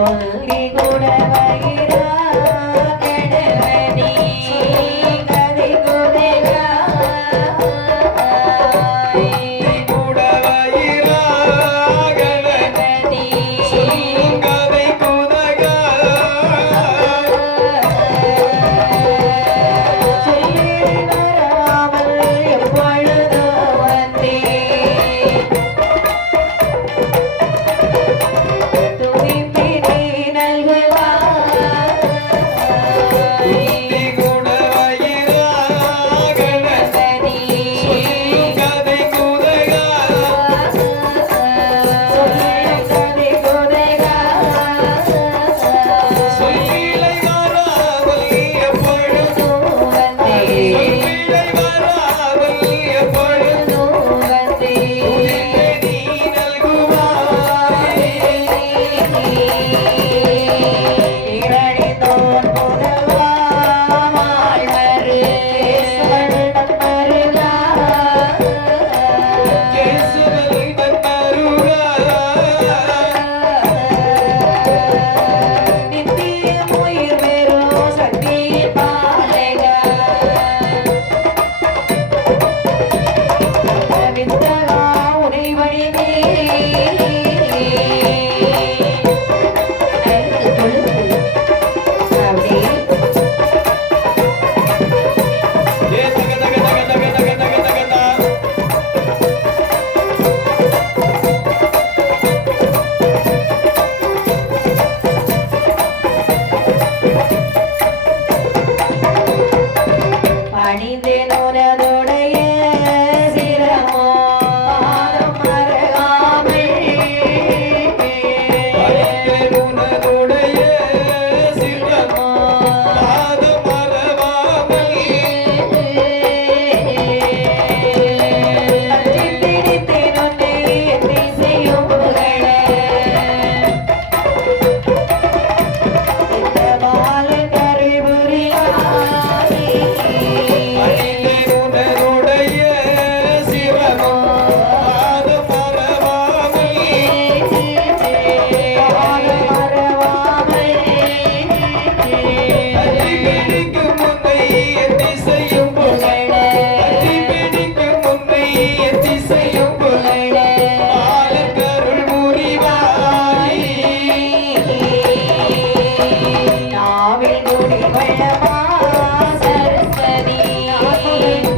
சொல்லி கூட வயிறா கணவனே கதை குதையா கூட வயிறா கணவனே கதை குதையா சொல்லி வராமல் எப்பொழுதோ வந்தேன் துணிப்பினை நல்குவாய் கூட வயிறா கணவனே கதை குதையா சொல்லும் கதை குதையா சொல்லிலை வராமல் எப்பொழுதும் வந்தேன் சொல்லிலை வராமல் எப்பொழுதும் வந்தேன் நீ நல்குவாய் இரணிதோன் புதல்வா வாழ்வரு கேசவனிடம் அருகா கேசவன் தன்னருகா நித்தியம் உயிர் பெறும் சக்தி பாலகா வித்தகா உனை வழிவே அப்படியே ஏ தக தக தக தக தக தக தக தா பணிந்தேனோனதோடைய சிரமோ பாதம் மறவாமல் உனதுடைய சிரமோ பாதம் மறவாமல் பற்றி பிடித்தேன் உன்னை என்னை செய்யும் புகழ இந்த பாலன் அறிவுரையாய் உனதுடைய சிரமோ பாதம் மறவாமல் அடிபிடிக்கும் முன்னை எத்தி செய்யும் புகழ் அடிபிடிக்கும் முன்னை எத்தி செய்யும் புகழ் ஆலக்கருள் புரிவாய் நாவில் குடி வள்ளமா சரஸ்வதி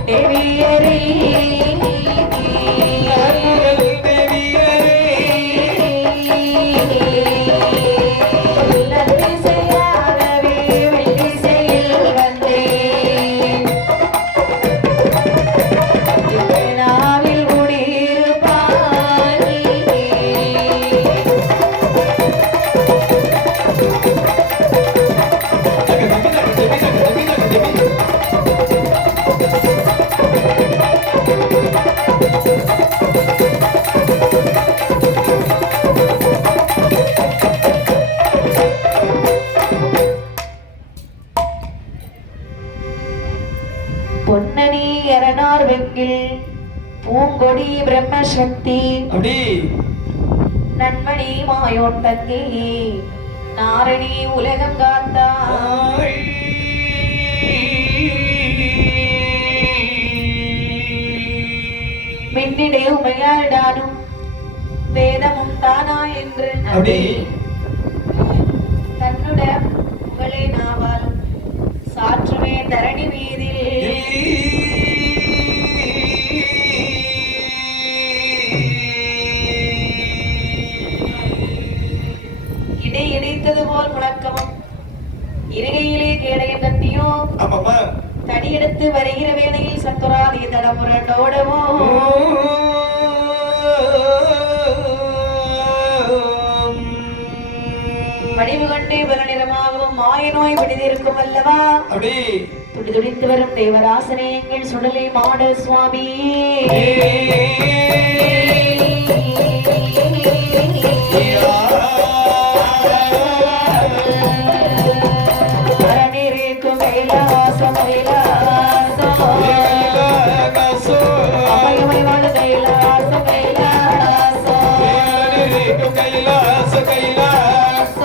தேவியரே கருள் தேவியரே நன்றிசையாகவே வெள்ளிசையில் வந்தேன் நாவில் குடியிருப்பாய் பொன்னணி எரனார் வெங்கில் பூங்கொடி பிரம்மசக்தி அப்படி நன்மணி மாயோன் தங்கி நாரணி உலகம் காத்தா மின்னிடே உமையாடானும் வேதமும் தானா என்று அப்படி தன்னுட புகழை நாவாலும் சாற்றுமே தரணி மீதில் இடை இணைத்தது போல் முழக்கமும் இருகையிலே கேடயம் தட்டியோ ஆமாமா தடியெடுத்து வருகிற வேளையில் சத்துராதிய தடமுரண்டோடவோ வடிவு கண்டே நிறமாகவும் மாய நோய் விடுதிருக்கும் அல்லவா அப்படி துடிதுடித்து வரும் தேவராசனே எங்கள் சுடலை மாட சுவாமி அரணிரேக்கும் கைலாசம் கைலாசம் அமயமயமான கைலாசம் கைலாசம் கைலாச கைலாச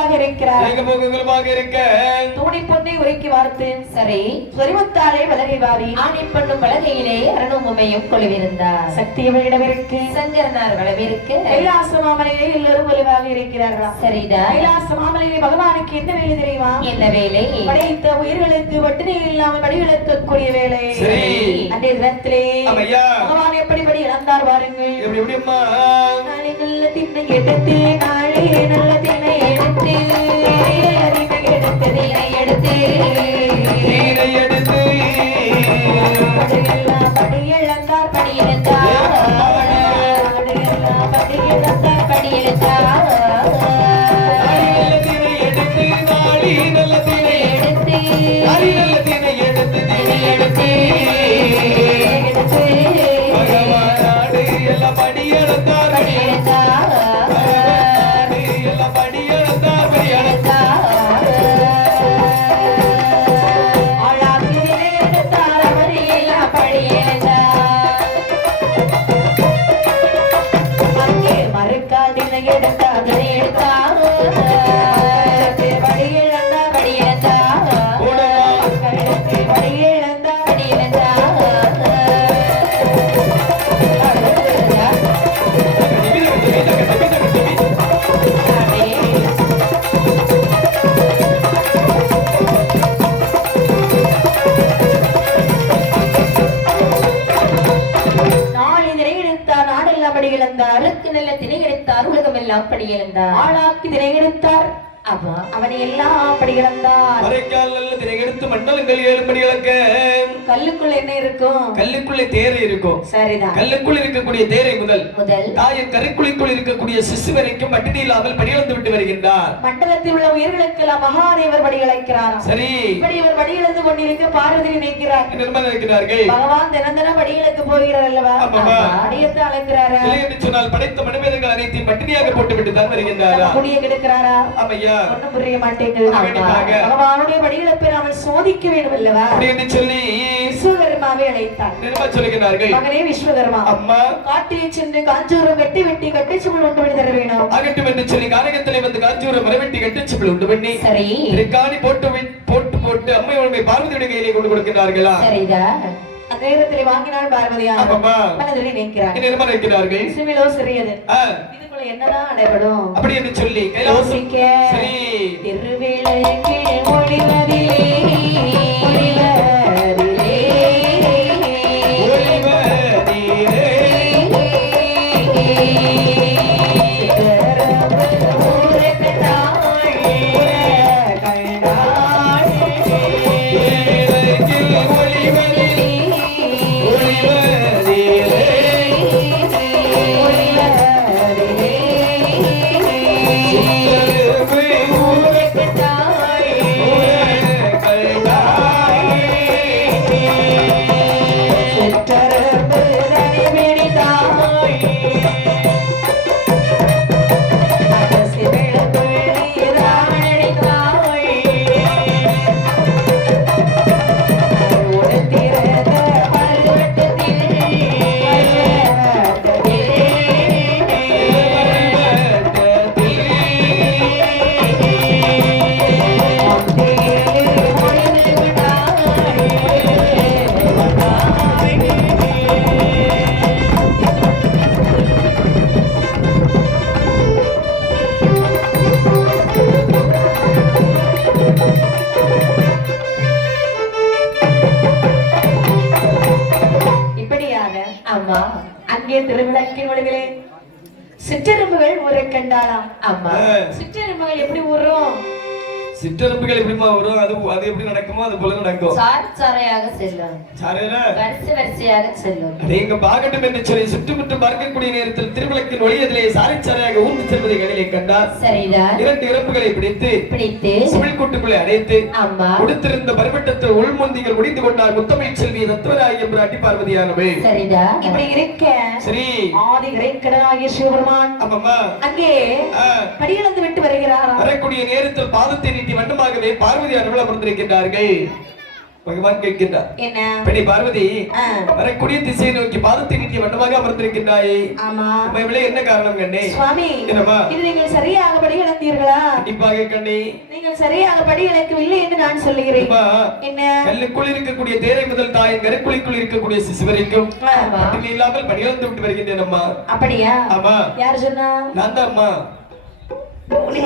போகங்களாக இருக்கிறார். எங்க போகங்களுமாக இருக்க தூணி பொன்னை உருக்கி வார்த்து சரி சொரிமுத்தாலே வலகை வாரி ஆணை பண்ணும் வலகையிலே அரணும் உமையும் கொழுவிருந்தார். சக்தியவரிடமிருக்கு சங்கரனார் வளவிற்கு கைலாச மாமலையிலே எல்லாரும் வலுவாக இருக்கிறார்களா? சரிதான். கைலாச மாமலையிலே பகவானுக்கு என்ன வேலை தெரியுமா? என்ன வேலை? படைத்த உயிர்களுக்கு வட்டினை இல்லாமல் வடிவிழக்கக்கூடிய வேலை. சரி. அன்றைய தினத்திலே ஆமையா பகவான் எப்படி படி இழந்தார் பாருங்கள். எப்படி எப்படிம்மா நாளை நல்ல திண்ணை எடுத்து நாளை நல்ல திண்ணை எடுத்து அறிவை எடுத்து திண்ணை எடுத்து நீரை எடுத்து அதையெல்லாம் படி இழந்தார் படி இழந்தார் அதையெல்லாம் படி இழந்தார் படி இழந்தார் தினை எடுத்து நாளி நல்ல தினை எடுத்து நாளி நல்ல தினை எடுத்து தினை எடுத்து எடுத்து பகவானாடு எல்லாம் படி அளந்தார் படி இழந்தார் பகவானாடு எல்லாம் படி அளந்தார் படி அளந்தார் ஆளாக்கி விலை எடுத்தார் அவரையெல்லாம் படி இழந்தார் அங்கே மறுக்காதினை எடுத்தார் தினை எடுத்தார் படி இழந்தார் படி இழந்தார் மக்களுக்கு படி இழந்தார் படி இழந்தார் நாளிதனை எடுத்தார் நாடெல்லாம் படி இழந்தார் அழுக்கு நல்ல திணை எடுத்தார் உலகம் எல்லாம் படி எழுந்தார். ஆளாக்கி தினை எடுத்தார் ஆமா அவனை எல்லாம் படி இழந்தார். மறைக்கால் நல்ல தினை எடுத்து மண்டலங்கள் 7 படி அளக்க கல்லுக்குள்ள என்ன இருக்கும்? கல்லுக்குள்ளே தேரை இருக்கும். சரிதான். கல்லுக்குள் இருக்கக்கூடிய தேரை முதல் முதல் தாயின் கருக்குழிக்குள் இருக்கக்கூடிய சிசு வரைக்கும் பட்டினி இல்லாமல் படியிழந்து விட்டு வருகின்றார். மண்டலத்தில் உள்ள உயிர்களுக்கெல்லாம் மகாதேவர் படி இழைக்கிறார். சரி இப்படி இவர் படி இழந்து கொண்டிருக்க பார்வதி நினைக்கிறார். நிர்மல இருக்கிறார்கள். பகவான் தினம் தினம் படி இழக்க போகிறார் அல்லவா? ஆமாமா. படியத்தை அழைக்கிறாரா? இல்லை என்று சொன்னால் படைத்த மனிதர்கள் அனைத்தையும் பட்டினியாக போட்டு விட்டு தான் வருகின்றாரா? குடிய கெடுக்கிறாரா? ஆமையா ஒண்ணும் புரிய மாட்டேங்குது. கண்டிப்பாக. பகவானுடைய படி இழப்பை நாம சோதிக்க வேண்டும் அல்லவா? அப்படி என்று சொல்லி விஸ்வகர்மாவை அழைத்தார். நிர்மல சொல்லுகிறார்கள். மகனே விஸ்வகர்மா, அம்மா காட்டிலே சென்று காஞ்சூரம் வெட்டி வெட்டி கட்டிச்சுமல் ஒன்று பண்ணி தர வேணும். ஆகட்டும் என்று சொல்லி காரகத்திலே வந்து காஞ்சிபுரம் மரவெட்டி கட்டுச்சிப்பிள் உண்டு பண்ணி சரி திருக்காணி போட்டு அம்மை உண்மை பார்வதியுடைய கையிலே கொண்டு கொடுக்கிறார்களா? சரிதான். அந்த நேரத்திலே வாங்கினாள் பார்வதியா ஆமாம்மா. மனதில் நினைக்கிறார். நிர்மல இருக்கிறார்கள். சிமிலோ சிறியது, ஆ, இதுக்குள்ள என்னதான் அடைபடும்? அப்படி என்று சொல்லி கைலாசம் யோசிக்க சரி திருவிளக்கு ஒளிவதிலே ஒளிவதிலே ஒளிவதிலே சித்தரவு ஊரகத்தாள் கண்டாள் ஒளிவதிலே ஒளிவதிலே ஆமா அங்கே திருவிளக்கின் ஒளிவிலே சிற்றெரும்புகள் ஊரை கண்டாளாம். ஆமா சிற்றெரும்புகள் எப்படி ஊறும்? சிற்றெரும்புகள் எப்படிமா வரும்? அது எப்படி நடக்குமோ அது போல நடக்கும். சார் சாரையாக செல்லும், சாரேனா வரிசை வரிசையாக செல்லும். நீங்க பாகட்டும் என்று சொல்லி சுற்றுமுற்றும் பார்க்கக்கூடிய நேரத்தில் திருவிளக்கின் ஒளியதிலே சாரைச்சாரையாக ஊர்ந்து செல்வதை கண்ணிலே கண்டார். சரிதான். 2 இறப்புகளை பிடித்து சுழிக்கூட்டுக்குள்ளே அடைத்து ஆமா கொடுத்திருந்த பரிவட்டத்தில் உள்முந்திகள் முடிந்து கொண்டார் முத்தமிழ் செல்வி தத்துவராகிய பிராட்டி பார்வதியானவை. சரிதான். இப்படி இருக்க சரி ஆதி இறைக்கடனாகிய சிவபெருமான் ஆமாம்மா அங்கே படியிழந்து விட்டு வருகிறாராம். வரக்கூடிய நேரத்தில் பாதத்தை நீட்டி வண்ணமாகவே பார்வதியானவள் அமர்ந்திருக்கின்றார்கள். பகவான் கேட்கின்றார். என்ன? பெண்ணே பார்வதி, ஆ. வரக்கூடிய திசையை நோக்கி பாதத்தை நீட்டிய வண்ணமாக அமர்ந்திருக்கின்றாயே, ஆமா உண்மையிலே என்ன காரணம் கண்ணே? சுவாமி, என்னம்மா? இது நீங்கள் சரியாக படி இழந்தீர்களா? கண்டிப்பாக கண்ணே. நீங்கள் சரியாக படி இழக்கவில்லை என்று நான் சொல்லுகிறேன். அம்மா, என்ன? கல்லுக்குள் இருக்கக்கூடிய தேரை முதல் தாயின் கருக்குழிக்குள் இருக்கக்கூடிய சிசு வரைக்கும் ஆமா. பட்டினி இல்லாமல் பணி இழந்து விட்டு வருகின்றேன் அம்மா. அப்படியா? ஆமா. யார் சொன்னா? நான் தான் அம்மா.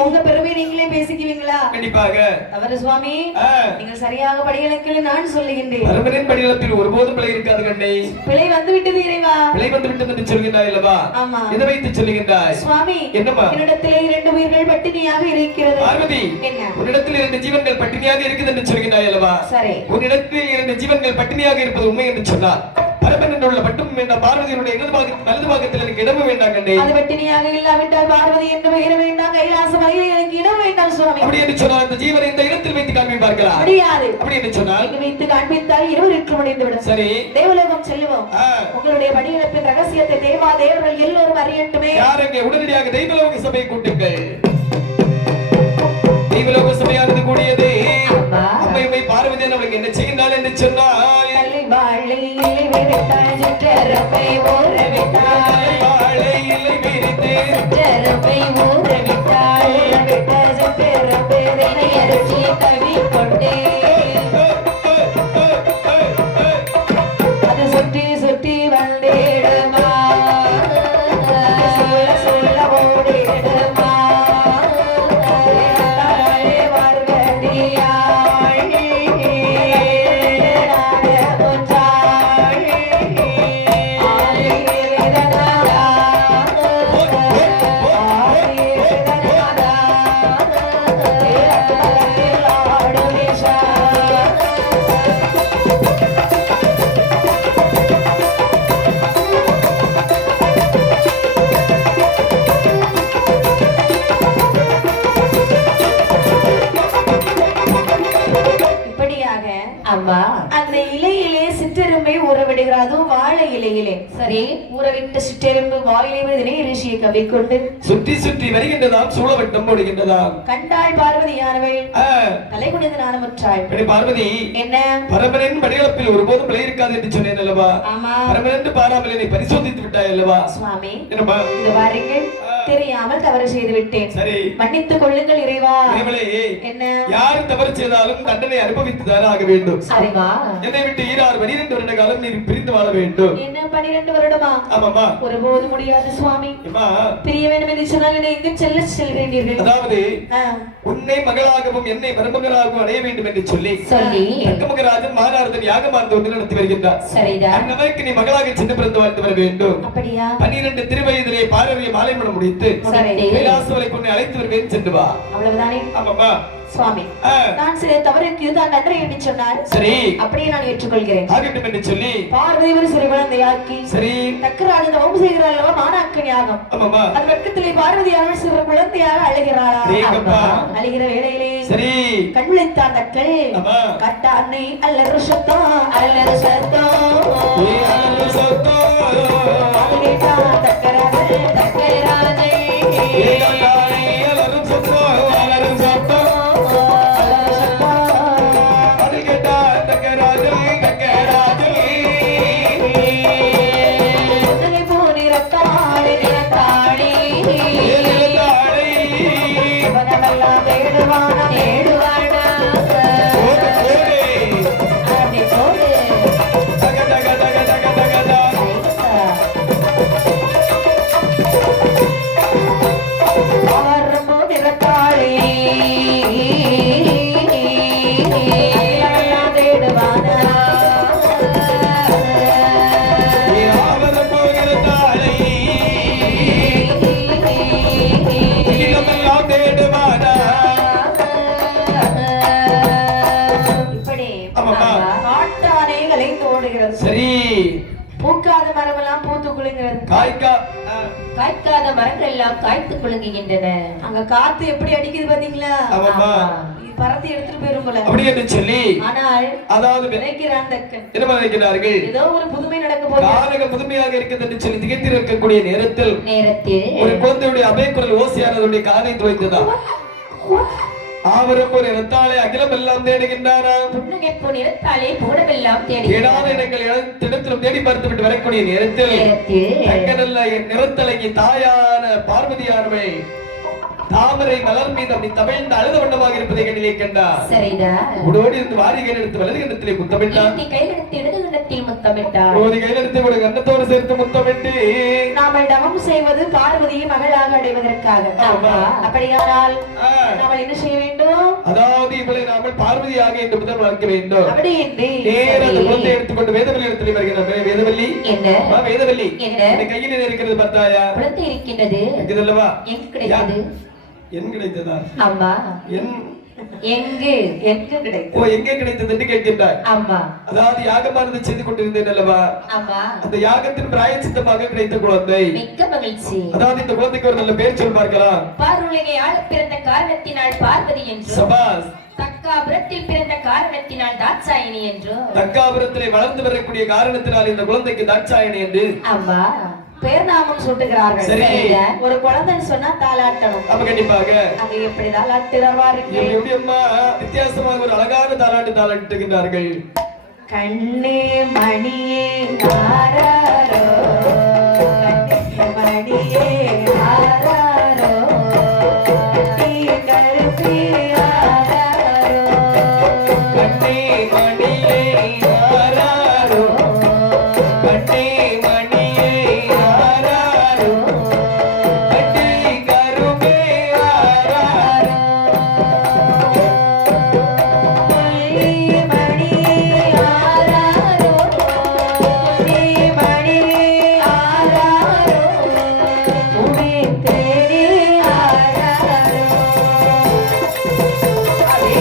உங்க பெருமை நீங்களே பேசிக்குவீங்களா? கண்டிப்பாக. தவறு சுவாமி, ஆ. நீங்கள் சரியாக படி இழக்கல நான் சொல்லுகின்றேன். பரமனின் பணி இழப்பில் ஒருபோதும் பிழை இருக்காது கண்ணே. பிழை வந்து விட்டது இறைவா. பிழை வந்து விட்டது என்று சொல்கின்றாய் அல்லவா? ஆமா. எதை வைத்து சொல்லுகின்றாய்? சுவாமி, என்னம்மா? என்னிடத்திலே 2 உயிர்கள் பட்டினியாக இருக்கிறது. பார்வதி, என்ன? உன்னிடத்தில் 2 ஜீவன்கள் பட்டினியாக இருக்குது என்று சொல்கின்றாய் அல்லவா? சரி. உன்னிடத்தில் 2 ஜீவன்கள் பட்டினியாக இருப்பது உண்மை என்று சொன்னார். பரமன் என்று உள்ள மட்டும் வேண்டாம், பார்வதியினுடைய வலது பாகத்தில் எனக்கு இடமும் வேண்டாம் கண்ணே. அது பட்டினியாக இல்லாவிட்டால் பார்வதி என்று பெயர் வேண்டாம், கைலாச மலையில் எனக்கு இடம் வேண்டாம் சுவாமி. அப்படி என்று சொன்னால் அந்த ஜீவனை இந்த இடத்தில் வைத்து காண்பிப்பார்களா? முடியாது. அப்படி என்று சொன்னால் இங்கு வைத்து காண்பித்தால் இருவருக்கும் முடிந்து விடும். சரி, தேவலோகம் செல்லுவோம். ஆ. உங்களுடைய படியிழப்பின் ரகசியத்தை தேவர்கள் எல்லோரும் அறியட்டுமே. யாருங்க? உடனடியாக தெய்வலோக சபையை கூட்டுங்கள். தெய்வலோக சபையானது கூடியது. அம்மா. அம்மை பார்வதி அவளுக்கு என்ன செய்கின்றாள் என்று சொன்னால், தள்ளி வாழை இல்லை விரித்தாள், சிற்றரப்பை ஊற விட்டாள். வாழை இல்லை விரித்து சிற்றரப்பை ஊற விட்டாள். விட்ட சிற்றரப்பை வினை அரிசி கவி கொண்டே அது சுற்றி சுற்றி வந்திடுமா, சொல்ல சொல்ல ஓடிடுமா. தாயே பார்வதியாள், நாடமுற்றாள். ஆதிரநாதா, ஆதிரநாதா, தேரத்தில் ஆடும் ஈஷா. இப்படியாக அம்மா. அந்த இலையிலே சிற்றெரும்பை ஊற விடுகிறார். அதுவும் வாழை இலையிலே. சரி. ஊறவிட்ட சிற்றெரும்பு வாயிலை விதினை ரிஷியை கவிக்கொண்டு சுற்றி சுற்றி வருகின்றதாம், சூழவட்டம் போடுகின்றதாம். கண்டாள் பார்வதியானவள் ஆ. தலை குனிந்து நாணமுற்றாள். பெண்ணே பார்வதி, என்ன? பரமனின் படிகளப்பில் ஒருபோதும் பிழை இருக்காது என்று சொன்னேன் அல்லவா? ஆமா பரமன் என்று பாராமல் என்னை பரிசோதித்து விட்டாய் அல்லவா? சுவாமி, என்னம்மா? இது வாருங்கள். தெரியாமல் தவறு செய்து விட்டேன், சரி, மன்னித்துக் கொள்ளுங்கள் இறைவா. இறைவனே, என்ன? யார் தவறு செய்தாலும் தண்டனை அனுபவித்துதான் ஆக வேண்டும். சரிமா. என்னை விட்டு 12 வருட காலம் நீ பிரிந்து வாழ வேண்டும். என்ன 12 வருடமா? ஆமாமா. ஒருபோது முடியாது சுவாமி. அம்மா, பிரிய வேண்டும் என்று சொன்னால் என்னை எங்கு செல்கிறீர்கள்? அதாவது ஆ. உன்னை மகளாகவும் என்னை மருமகளாகவும் அடைய வேண்டும் என்று சொல்லி சொல்லி தர்க்கமகராஜன் மானாரதன் யாகமார்ந்த ஒன்று நடத்தி வருகின்றார். சரிதான். அந்நவருக்கு நீ மகளாக சின்ன பிறந்து வாழ்ந்து வர வேண்டும். அப்படியா? 12 திருவயதிலே பார்வையை மாலை மனம் முடித்து சரி. கைலாசவரை கொண்டு அழைத்து வருவேன், சென்று வா. அவ்வளவுதானே ஆமாமா. சுவாமி? ஆ. நான் சில தவறுக்கு தான் நன்றி என்று சொன்னார். சரி, அப்படியே நான் ஏற்றுக்கொள்கிறேன். ஆகட்டும் என்று சொல்லி பார்வதி ஒரு சிறு குழந்தையாக்கி சரி, தக்கராஜ தவம் செய்கிறாள் அல்லவா, மானாக்கு ஞாகம். ஆமாமா. அது வெட்கத்திலே பார்வதியானவள் சிறு குழந்தையாக அழுகிறாளா? அடேங்கப்பா. அழுகிற வேளையிலே சரி, கண் விழித்தான் தக்கள். ஆமா. கட்ட அன்னை அல்லரு சத்தம் அல்லரு சத்தம். ஏ அலறு சத்தம். அது கேட்டான் தக்கராஜ தக்கராஜை. ஏ அலறு அலறு சத்தம், அலறு சத்தம். அல்லரு சத்தம். அது கேட்டா தக்கராஜே, தக்கராஜே. முதலை பூநிறத்தாளி நிறத்தாளி. ஏ நிலத்தாளை. இவனமெல்லாம் தேடுவானா தேடுவானா. ஓடு, ஓடு. அப்படி போடு. தக, தக, தக, தக, தக, தக. ஆரம்போ நிறத்தாளி. இவனமெல்லாம் தேடுவானா. ஏ ஆவத போகிற தாளை. இனிதமெல்லாம் தேடுவானா. இப்படி ஆமாமா. காட்டானை கலைந்து ஓடுகிறது. சரி, பூக்காத மரமெல்லாம் பூத்து குலுங்கிறது. காய்க்கா. காய்க்காத மரங்கள் எல்லாம் காய்த்து குலுங்குகின்றன. அங்க காத்து எப்படி அடிக்குது பாத்தீங்களா? ஆமாமா. இது பறந்து எடுத்துட்டு போயிரும் போல. அப்படி என்று சொல்லி ஆனால் அதாவது விளைக்கிறான் தக்கன். என்ன நினைக்கிறார்கள்? ஏதோ ஒரு புதுமை நடக்க போகுது. காரக புதுமையாக இருக்குது என்று சொல்லி திகைத்திருக்கக்கூடிய நேரத்தில் நேரத்தில் ஒரு குழந்தையுடைய அபயக்குரல் ஓசையானதுடைய காதை துளைத்ததா. ஆவரம் ஒரு நிறத்தாலே அகிலம் எல்லாம் தேடுகின்றாராம். புன்னகைப்பு நிறத்தாலே பூனமெல்லாம் தேடாத தேடுகிறார். இடங்கள் இடத்திலும் தேடி பார்த்து விட்டு வரக்கூடிய நேரத்தில் தங்கநல்ல நிறத்தலைக்கு தாயான பார்வதியானவை தாமரை மலர் மீது அப்படி தவிழ்ந்து அழுத வண்ணமாக இருப்பதை கண்ணிலே கண்டார். சரிதான். ஓடோடி இருந்து வாரிகை எடுத்து வலது கண்டத்திலே முத்தமிட்டார். நீ கையெடுத்து இடது கண்டத்தில் முத்தமிட்டார். ஓடி கையெடுத்து ஒரு கண்டத்தோடு சேர்த்து முத்தமிட்டு நாம தவம் செய்வது பார்வதியை மகளாக அடைவதற்காக. ஆமா. அப்படியானால் நாம என்ன செய்ய வேண்டும்? அதாவது இவளை நாமல் பார்வதியாக என்று முதல் வளர்க்க வேண்டும். அப்படி என்று நேர அந்த குழந்தை எடுத்துக்கொண்டு வேதவல்லி இடத்துல வருகிற வேதவல்லி என்ன வேதவல்லி என்ன இந்த கையில் இருக்கிறது பார்த்தாயா? குழந்தை இருக்கின்றது. இதல்லவா எங்கு கிடைத்தது? என் கிடைத்ததா? அம்மா என் எங்கு எங்கு கிடைத்தது? ஓ எங்கே கிடைத்தது என்று கேட்கின்றாய். அம்மா அதாவது யாகமானது செய்து கொண்டிருந்தேன் அல்லவா? அம்மா அந்த யாகத்தின் பிராயச்சித்தமாக கிடைத்த குழந்தை. மிக்க மகிழ்ச்சி. அதாவது இந்த குழந்தைக்கு ஒரு நல்ல பேர் சொல் பார்க்கலாம். பார்வுலகை ஆள பிறந்த காரணத்தினால் பார்வதி என்றும் சபாஸ். தக்காபுரத்தில் பிறந்த காரணத்தினால் தாட்சாயினி என்றும் தக்காபுரத்திலே வளர்ந்து வரக்கூடிய காரணத்தினால் இந்த குழந்தைக்கு தாட்சாயணி என்று அம்மா பேர் நாமம் சூட்டுகிறார்கள். சரி. ஒரு குழந்தைன்னு சொன்னா தாலாட்டணும். அப்ப கண்டிப்பாக அங்க எப்படி தாலாட்டுறவா இருக்கு? எப்படி அம்மா வித்தியாசமாக ஒரு அழகான தாலாட்டுகின்றார்கள். கண்ணே மணியே ஆராரோ, கண்ணே மணியே ஆராரோ, நீ கருப்பே ஆராரோ, கண்ணே மணியே ஆராரோ, கண்ணே மணியே ஆராரோ, கட்டி கருப்பே ஆராரோ. மணியே மணியே ஆராரோ, மணியே மணியே ஆராரோ, உன்னை தேடி ஆராரோ. அடே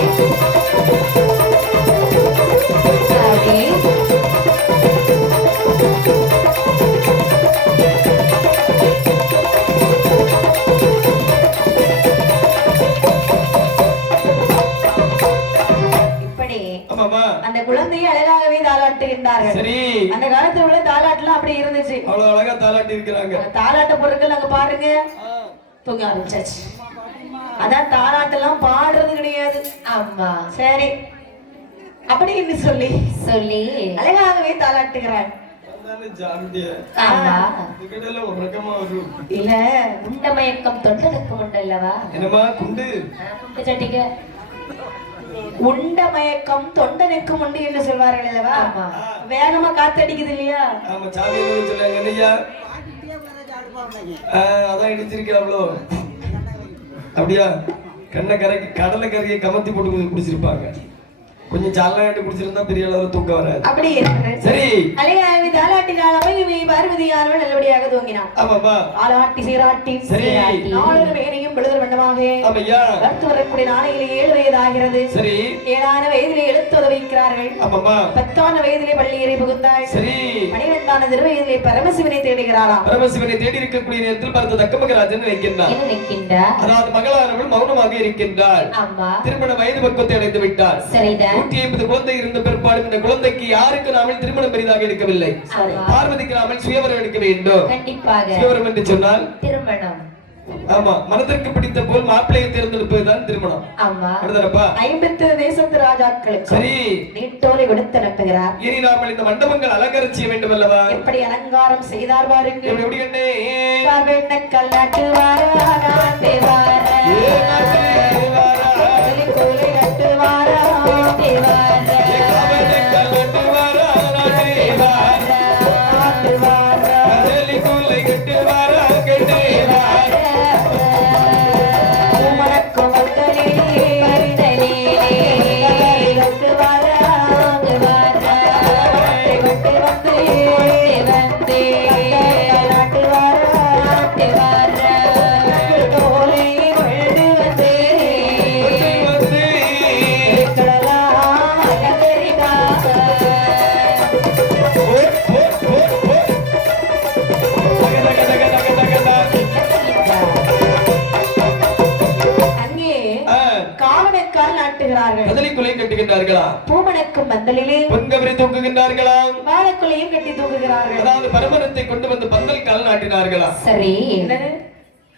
இப்படி ஆமாமா அந்த குழந்தையை அழகாகவே தாலாட்டுகின்றார்கள். சரி அந்த காலத்துல உள்ள தாலாட்டுலாம் அப்படி இருந்துச்சு. அவ்வளவு அழகா தாலாட்டி இருக்கிறாங்க. அந்த தாலாட்ட பொருட்கள் அங்க பாருங்க தூங்க ஆரம்பிச்சாச்சு. அதான் தாலாட்டெல்லாம் பாடுறது கிடையாது. அம்மா சரி அப்படின்னு சொல்லி சொல்லி அழகாகவே தாலாட்டுகிறார். அம்மா ஒரு ரகமா வரும். இல்ல உண்டமயக்கம் தொண்டனுக்கு உண்டல்லவா? என்னமா குண்டு குண்டு சட்டிக்க உண்ட மயக்கம் தொண்டனுக்கும் உண்டு என்று சொல்வார்கள் அல்லவா? ஆமா. வேகமா காத்தடிக்குது இல்லையா? ஆமா சாமி என்ன சொல்றாங்க ஐயா? அதான் இடிச்சிருக்காங்களோ அப்படியா? கண்ணை கரைக்கு கடலை கரையை கமத்தி போட்டு குடிச்சிருப்பாங்க. கொஞ்சம் சாலாட்டி குடிச்சிருந்தா பெரிய அளவுல தூக்கம் வராது. அப்படி இருக்கு. சரி அலையாவி தாலாட்டினால் அமைவி பார்வதியானவள் நல்லபடியாக தூங்கினான். ஆமாமா ஆளாட்டி சீராட்டி சரி. நாளொரு வேலையும் விழுதல் வண்ணமாக ஆமையா வளர்த்து வரக்கூடிய நாளையிலே 7 வயது ஆகிறது. சரி 7ஆன வயதிலே எழுத்து உதவிக்கிறார்கள். ஆமாமா 10ஆன வயதிலே பள்ளியறை புகுந்தாள். சரி 12ஆன திருவயதிலே பரமசிவனை தேடுகிறாளாம். பரமசிவனை தேடி இருக்கக்கூடிய நேரத்தில் பார்த்த தக்கமகராஜன் நினைக்கின்றார். என்ன நிற்கின்றார்? அதாவது மகளானவள் மௌனமாக இருக்கின்றாள். அம்மா திருமண வயது பக்குவத்தை அடைந்து விட்டார். சரிதான். 150 குழந்தை இருந்த பிற்பாடு இந்த குழந்தைக்கு யாருக்கு நாமல் திருமணம் பெரிதாக எடுக்கவில்லை. பார்வதிக்கு நாமல் சுயவரம் எடுக்க வேண்டும். கண்டிப்பாக சுயவரம் என்று சொன்னால் திருமணம். ஆமா மனதிற்கு பிடித்த போல் மாப்பிள்ளையை தேர்ந்தெடுப்பதுதான் திருமணம். அம்மா அடுத்தப்பா 50 தேசத்து ராஜாக்களுக்கு சரி நீட்டோலை கொடுத்து அனுப்புகிறார். இனி நாமல் இந்த மண்டபங்கள் அலங்கரம் செய்ய வேண்டும் அல்லவா? எப்படி அலங்காரம் செய்தார் பாருங்க. எப்படி கண்டே கவிழ்நக்கல் நாட்டு வாரா நாட்டு வாரா, கோலை நாட்டு வாரா நாட்டு வாரா, நாட்டு வாரா, பூமணக்கும் வந்தலிலே நாட்டு வாரா நாட்டு வாரா, விட்டு வந்து நாட்டு வாரா நாட்டு வாரா, கோலை கொண்டு வந்து கடலாம் அகந்தரிக்காக. அங்கே காவனக்கால் நாட்டுகிறார்கள். கதலிக்குலை கட்டுகின்றார்களா? பூமணக்கும் பந்தலிலே பொன்கவரை தூக்குகின்றார்களா? வாழைக்குலையும் கட்டி தூக்குகிறார்கள். அதாவது பரமரத்தை கொண்டு வந்து பந்தல் கால் நாட்டினார்களா? சரி என்னது?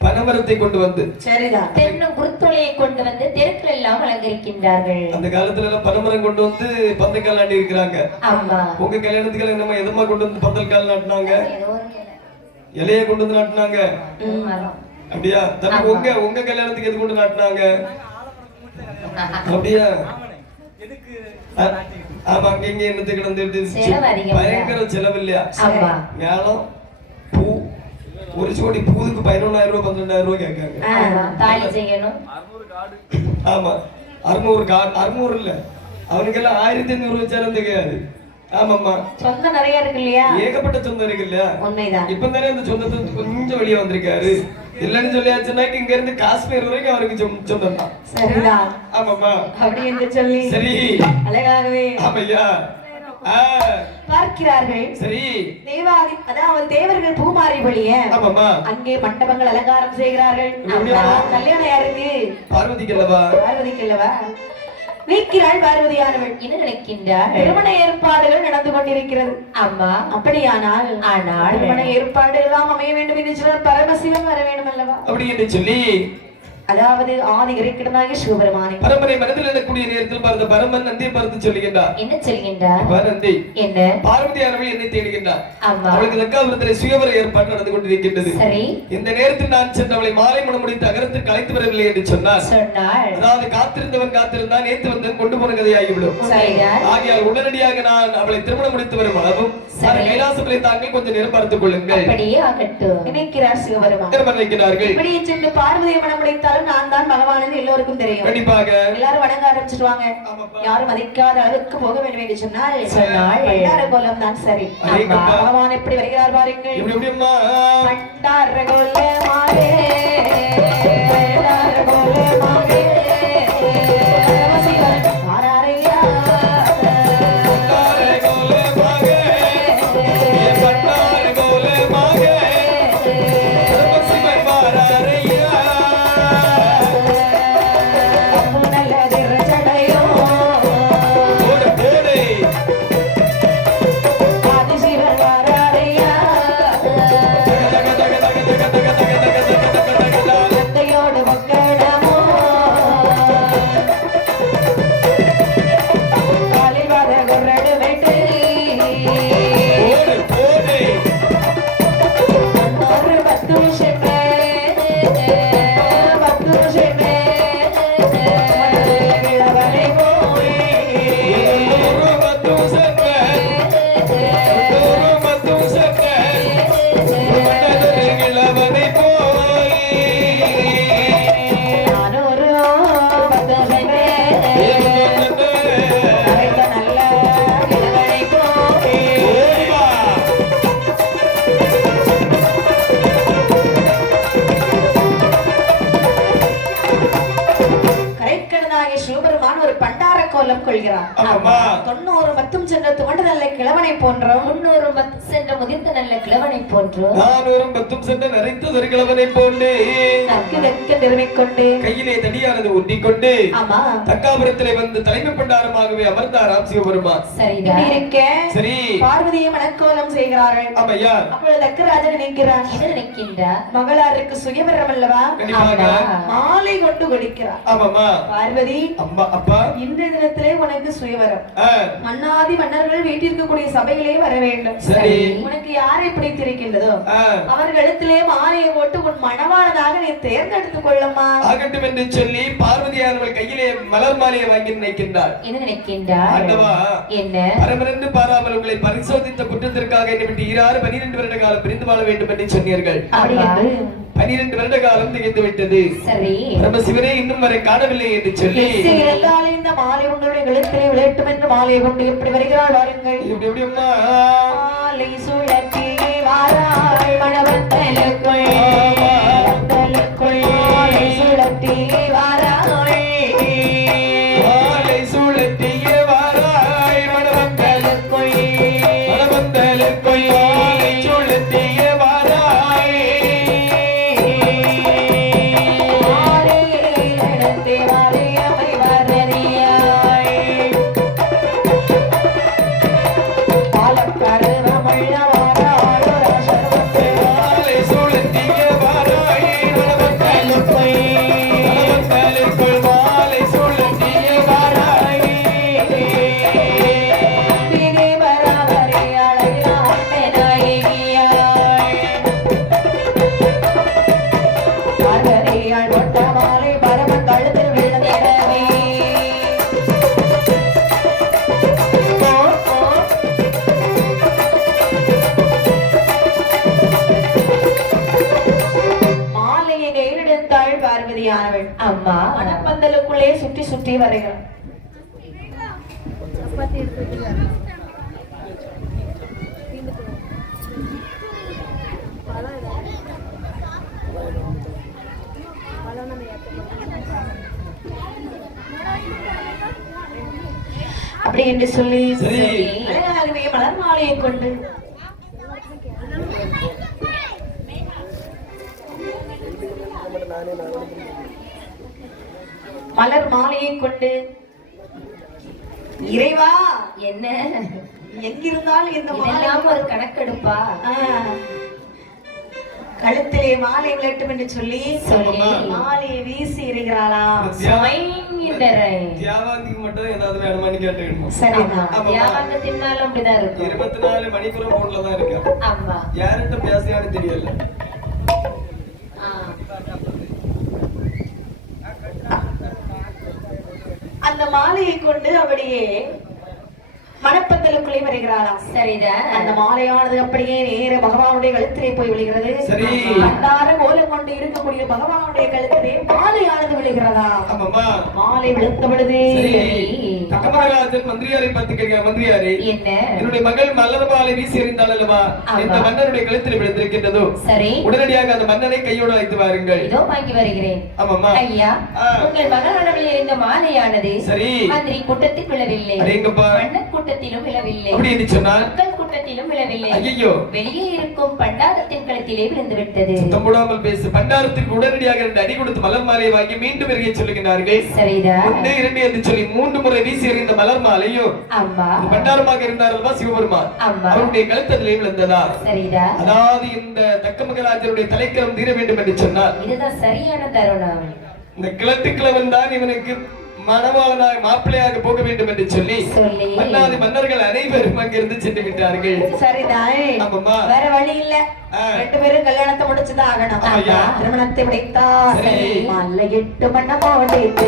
பனமரத்தை கொண்டு வந்து சரிதான். தென்னும் குருத்தொலையை கொண்டு வந்து தெருக்கள் எல்லாம் அலங்கரிக்கின்றார்கள். அந்த காலத்துல எல்லாம் பனமரம் கொண்டு வந்து பந்தக்கால் நாட்டி இருக்கிறாங்க. ஆமா. உங்க கல்யாணத்துக்கு நம்ம எதமா கொண்டு வந்து பந்தல் கால் நாட்டினாங்க? இலைய கொண்டு வந்து நாட்டினாங்க. அப்படியா? தம்பி உங்க கல்யாணத்துக்கு எது கொண்டு நாட்டினாங்க? அப்படியா? ஆமா, அங்க இங்க என்னத்துக்கு கிடந்துட்டு பயங்கர செலவு இல்லையா? மேளம் பூ, ஒரு சோடி பூவுக்கு 11,000 ரூபாய் 12,000 ரூபாய் கேட்காங்க. தாலி செய்யணும். ஆமா, 600 இல்ல, அவனுக்கெல்லாம் 1500 வச்சாலும் தெரியாது. ஆமாம்மா, சொந்தம் நிறைய இருக்கு இல்லையா? ஏகப்பட்ட சொந்தம் இருக்கு இல்லையா? உண்மைதான். இப்ப தானே அந்த சொந்தத்தை கொஞ்சம் வெளியே வந்திருக்காரு. இல்லன்னு சொல்லியாச்சுன்னா இங்க இருந்து காஷ்மீர் வரைக்கும் அவருக்கு சொந்தம் தான். சரிதான். ஆமாம்மா, அப்படி என்று சொல்லி சரி அழகாகவே ஆமையா பார்க்கிறார்கள். சரி, தேவாதி அதாவது தேவர்கள் பூமாரி பொழிய ஆமாம்மா, அங்கே மண்டபங்கள் அலங்காரம் செய்கிறார்கள். கல்யாணம் யாருக்கு? பார்வதிக்கு அல்லவா? பார்வதிக்கு அல்லவா? நீக்கிறாள் பார்வதியானவள். என்ன நினைக்கின்றார்? திருமண ஏற்பாடுகள் நடந்து கொண்டிருக்கிறது. அம்மா, அப்படியானால் திருமண ஏற்பாடு எல்லாம் அமைய வேண்டும் என்று சொன்னால் பரமசிவன் வர வேண்டும் அல்லவா? அப்படி என்று சொல்லி அதாவது ஆதி இறைக்கிடனாகிய சிவபெருமானை பரமனை மனதில் எண்ணக்கூடிய நேரத்தில் பார்த்த பரமன் நந்தியை பார்த்து சொல்லுகின்றார். என்ன சொல்கின்றார்? நந்தி, என்ன? பார்வதியானவள் என்னை தேடுகின்றார். ஆமா. அவளுக்கு தக்காபுரத்தில் சுயவர ஏற்பாடு நடந்து கொண்டிருக்கின்றது. சரி. இந்த நேரத்தில் நான் சென்று அவளை மாலை மனம் முடித்து அகரத்திற்கு அழைத்து வரவில்லை என்று சொன்னார். அதாவது காத்திருந்தவன் காத்திருந்தான், நேற்று வந்தவன் கொண்டு போன கதையாகிவிடும். ஆகையால் உடனடியாக நான் அவளை திருமணம் முடித்து வரும் அளவும் கைலாசங்களை தாங்கள் கொஞ்சம் நேரம் பார்த்துக் கொள்ளுங்கள். அப்படியே ஆகட்டும் நினைக்கிறார் சிவபெருமான். நினைக்கிறார்கள். இப்படியே சென்று பார்வதியை மனம் முடித்தாலும் நான் தான் பகவான் எல்லோருக்கும் தெரியும். கண்டிப்பாக எல்லாரும் வணங்க ஆரம்பிச்சிடுவாங்க. யாரும் மதிக்காத அளவுக்கு போக வேண்டும் என்று சொன்னால் பண்டார கோலம் தான் சரி. பகவான் எப்படி வருகிறார் பாருங்கள். பண்டார கோலமாகே பண்டார கோலமாகே மாறாரையா கொள்கிறார். 90 மத்தும் சென்ற துவண்ட நல்ல கிழவனை போன்றோம், 300 மத்து சென்ற முதிர்ந்த நல்ல கிழவனை போன்றோம், 400 மத்தும் சென்ற நரைத்த ஒரு கிழவனை போன்று நக்கு வெக்க நிறுவிக் கொண்டு கையிலே தடியானது ஒட்டிக்கொண்டு தக்காபுரத்திலே வந்து தலைமை பண்டாரமாகவே அமர்ந்தாராம் சிவபெருமான். சரி, பார்வதியை மணக்கோலம் செய்கிறார்கள். அப்பொழுது தக்கராஜன் நினைக்கிறான். என்ன நினைக்கின்றார்? மகளாருக்கு சுயவரம் அல்லவா? மாலை கொண்டு கொடுக்கிறார். பார்வதி, அப்பா இந்த தினத்திலே உனக்கு சுயவரம். மன்னாதி மன்னர்கள் வீட்டிற்கக்கூடிய சபையிலே வர வேண்டும். உனக்கு யாரை பிடித்திருக்கின்றதோ அவர்களிடத்திலே மாலையை போட்டு உன் மணவாளனாக நீ தேர்ந்தெடுத்துக் கொள்ளம்மா. ஆகட்டும் என்று சொல்லி பார்வதியானவள் கையிலே மலர் மாலையை வாங்கி நினைக்கின்றார். என்ன நினைக்கின்றார்? ஆண்டவா, என்ன பரமரென்று பாராமல் உங்களை பரிசோதித்த குற்றத்திற்காக என்னை விட்டு 12 வருட காலம் பிரிந்து வாழ வேண்டும் என்று சொன்னீர்கள். 12 வருட காலம் திகைத்து விட்டது. சரி, பரமசிவனே இன்னும் வரை காணவில்லை என்று சொல்லி இந்த மாலை உங்களுடைய கழுத்திலே விளையாட்டும் என்று மாலையை கொண்டு எப்படி வருகிறாள் வாருங்கள். இப்படி எப்படி அம்மா மாலை சுழற்றி வாராள் மணவந்தலுக்குள் மாலை சுழற்றி வாராள் மாலை சுழற்றிய வாராள் மணவந்தலுக்குள் மணவந்தலுக்குள் மாலை சுழற்றிய வாராள் மாலையை நடத்தி வாரியமை வரறியாள் பாலக்கார ரமள்ள வாராள் மாலை சுழற்றிய வாராள் அம்மா மணப்பந்தலுக்குள்ளே சுற்றி சுற்றி வருகிறார். அப்படி என்று சொல்லி அழகாகவே மலர் மாலையை கொண்டு மலர் மாலையை கொண்டு இறைவா என்ன எங்கிருந்தாலும் இந்த இதெல்லாம் ஒரு கணக்கெடுப்பா? கழுத்திலே மாலை விளட்டும் என்று சொல்லி மாலையை வீசி எறிகிறாளாம். தியாவாந்திக்கு மட்டும் ஏதாவது வேணுமான்னு கேட்டுக்கணும். சரிதான். தியாவாங்கத்தினாலும் அப்படிதான் இருக்கும். 24 மணிக்குள்ள போன்ல தான் இருக்கு. ஆமா. யார்கிட்ட பேசியான்னு தெரியல. அந்த மாலையை கொண்டு அப்படியே மணப்பந்தலுக்குள்ளே வருகிறாளாம். சரிதான். அந்த மாலையானது அப்படியே நேர பகவானுடைய கழுத்திலே போய் விழுகிறது. சரி. பண்டார கோலம் கொண்டு இருக்கக்கூடிய பகவானுடைய கழுத்திலே மாலையானது விழுகிறதா? ஆமாமா. மாலை விழுந்த பொழுது தக்கமராஜன் மந்திரியாரை பார்த்து கேட்கிறார். மந்திரியாரே, என்ன என்னுடைய மகள் மலர் மாலை வீசி எறிந்தாள் அல்லவா? இந்த மன்னருடைய கழுத்தில் விழுந்திருக்கின்றதோ? சரி. உடனடியாக அந்த மன்னனை கையோடு அழைத்து வாருங்கள். இதோ வாங்கி வருகிறேன். ஆமாமா. ஐயா, உங்கள் மகள் அளவில் இருந்த மாலையானது சரி மந்திரி கூட்டத்தில் விழவில்லை. அடேங்கப்பா. மன்னர் கூட்டத்திலும் விழவில்லை. அப்படி என்று சொன்னார். மக்கள் கூட்டத்திலும் விழவில்லை. ஐயோ, வெளியே இருக்கும் பண்டாரத்தின் கழுத்திலே விழுந்து விட்டது. சுத்தமுடாமல் பேசு. பண்டாரத்திற்கு உடனடியாக 2 அடி கொடுத்து மலர் மாலையை வாங்கி மீண்டும் எறிய சொல்லுகிறார்கள். சரிதா. 1 2 என்று சொல்லி 3 முறை வீசி எறிந்த மலர் மாலையும் அம்மா பண்டாரமாக இருந்தார் அல்லவா சிவபெருமான், அவருடைய கழுத்ததிலே விழுந்ததா? சரிதா. அதாவது இந்த தக்கமகராஜருடைய தலைக்கரம் தீர வேண்டும் என்று சொன்னார். இதுதான் சரியான தருணம். இந்த கிழட்டுக்கிழவன் தான் இவனுக்கு மணவாளனாக மாப்பிள்ளையாக போக வேண்டும் என்று சொல்லி மன்னாதி மன்னர்கள் அனைவரும் அங்கிருந்து சென்று விட்டார்கள். சரிதான். ஆமாமா. வேற வழி இல்ல. 2 பேரும் கல்யாணத்தை முடிச்சுதான் ஆகணும். திருமணத்தை முடித்தார். மல்லையிட்டு மண்ண முடித்து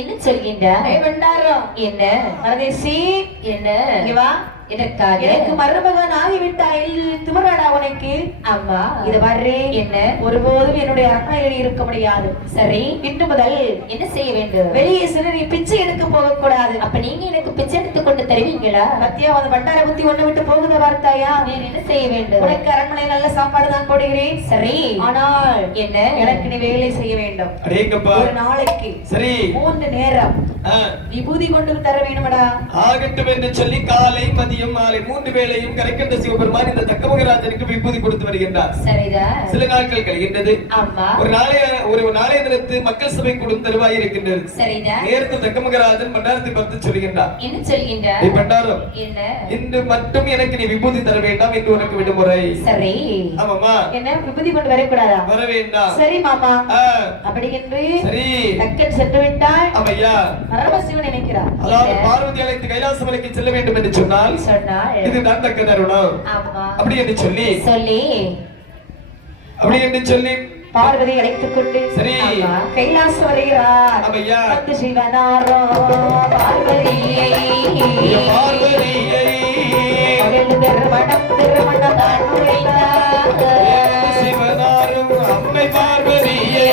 என்ன சொல்கின்றார்? என்ன பரதேசி, என்ன வா. இதற்காக எனக்கு மருமகன் ஆகிவிட்டாய் திமராடா உனக்கு. அம்மா இத வர்றே. என்ன? ஒருபோதும் என்னுடைய அரண்மனையில் இருக்க முடியாது. சரி, இன்று முதல் என்ன செய்ய வேண்டும்? வெளியே சென்று நீ பிச்சை எடுக்க போக கூடாது. அப்ப நீங்க எனக்கு பிச்சை எடுத்து கொண்டு தருவீங்களா? பத்தியா, அந்த பண்டார புத்தி ஒண்ணு விட்டு போகுத வார்த்தாயா? நீ என்ன செய்ய வேண்டும்? உனக்கு அரண்மனையில் நல்ல சாப்பாடு தான் போடுகிறேன். சரி, ஆனால் என்ன? எனக்கு நீ வேலை செய்ய வேண்டும். ஒரு நாளைக்கு சரி 3 நேரம் விபூதி கொண்டு தர வேணுமடா. ஆகட்டும் என்று சொல்லி காலை மதியம் மாலை 3 வேளையும் கரைக்கின்ற சிவபெருமான் இந்த தக்கமகராஜனுக்கு விபூதி கொடுத்து வருகின்றார். சரிதா. சில நாட்கள் கழிகின்றது. ஆமா. ஒரு நாளைய தினத்து மக்கள் சபை கூடும் தருவாய் இருக்கின்றது. சரிதா. நேரத்தில் தக்கமகராஜன் பண்டாரத்தை பார்த்து சொல்கின்றார். என்ன சொல்கின்றார்? பண்டாரம், என்ன இன்று மட்டும் எனக்கு நீ விபூதி தர வேண்டாம், என்று உனக்கு விடுமுறை. சரி. ஆமாமா. என்ன விபூதி கொண்டு வரக்கூடாதா? வர வேண்டாம். சரி மாமா. அப்படி என்று சரி தக்கன் சென்று விட்டால் ஆமையா பரமசிவன் நினைக்கிறார். அதாவது பார்வதி அழைத்து கைலாச மலைக்கு செல்ல வேண்டும் என்று சொன்னால் இதுதான் தக்க தருணம். அப்படி என்று சொல்லி பார்வதி அழைத்துக் கொண்டு சரி கைலாசம் வருகிறார். ஆமையா. வந்து சிவனாரோ பார்வதியை திருமணம் தான் உரைத்தார். சிவனாரும் அம்மை பார்வதியை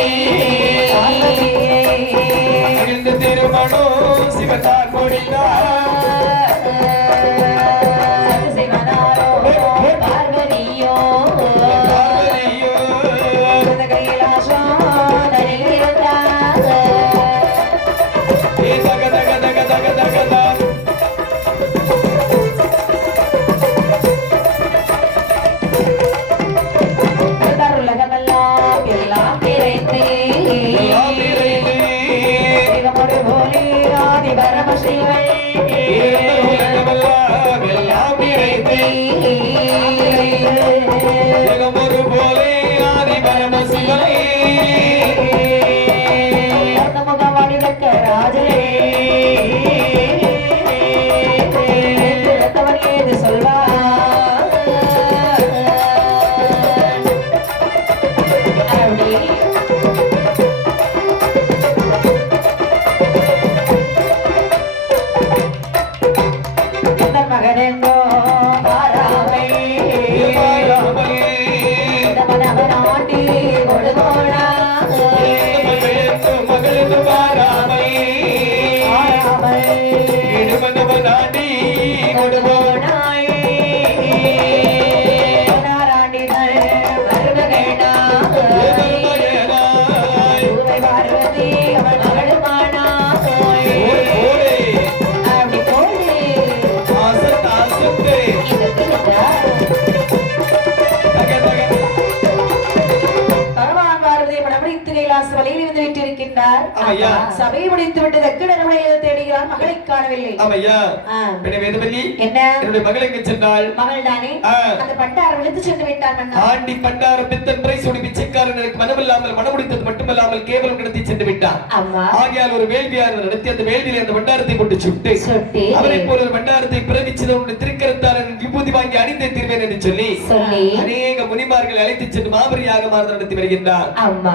திருமணம் சிவத்தார் முடிந்தார். கொடுபவனாடி கொடுபவனாயே நாராயணர் வருவகேனாய் உரை பார்வதி அவள் மகளுமானாய் அப்படி போடு ஆசத் ஆசத்தே இதற்கு பகவான் பார்வதி மணமடித்து கைலாச வலையில் இருந்து விட்டிருக்கின்றார். ஆமையா. சபையை முடித்து விட்டு தக்கு நடைமுறையை தேடுகிறார். மகளை காணவில்லை. ஆமையா. ஆ. வேதவல்லி என்ன என்னுடைய மகள் எங்க சென்றாள்? மகள் தானே ஆ. அந்த பண்டாரம் இழுத்து சென்று விட்டார் மன்னா. ஆண்டி பண்டார பித்தன் பிரைசோடி பிச்சைக்காரன் எனக்கு மனமில்லாமல் மனமுடித்தது மட்டுமல்லாமல் கேவலம் கடத்தி சென்று விட்டான். அம்மா ஆகையால் ஒரு வேள்வியார் நடத்தி அந்த வேள்வியிலே அந்த பண்டாரத்தை கொண்டு சுட்டு அவரை போல ஒரு பண்டாரத்தை பிறவிச்சதோடு திருக்கரத்தாரன் விபூதி வாங்கி அணிந்தே தீர்வேன் என்று சொல்லி அநேக முனிமார்கள் அழைத்து சென்று மாபெரும் யாகமானது நடத்தி வருகின்றார்.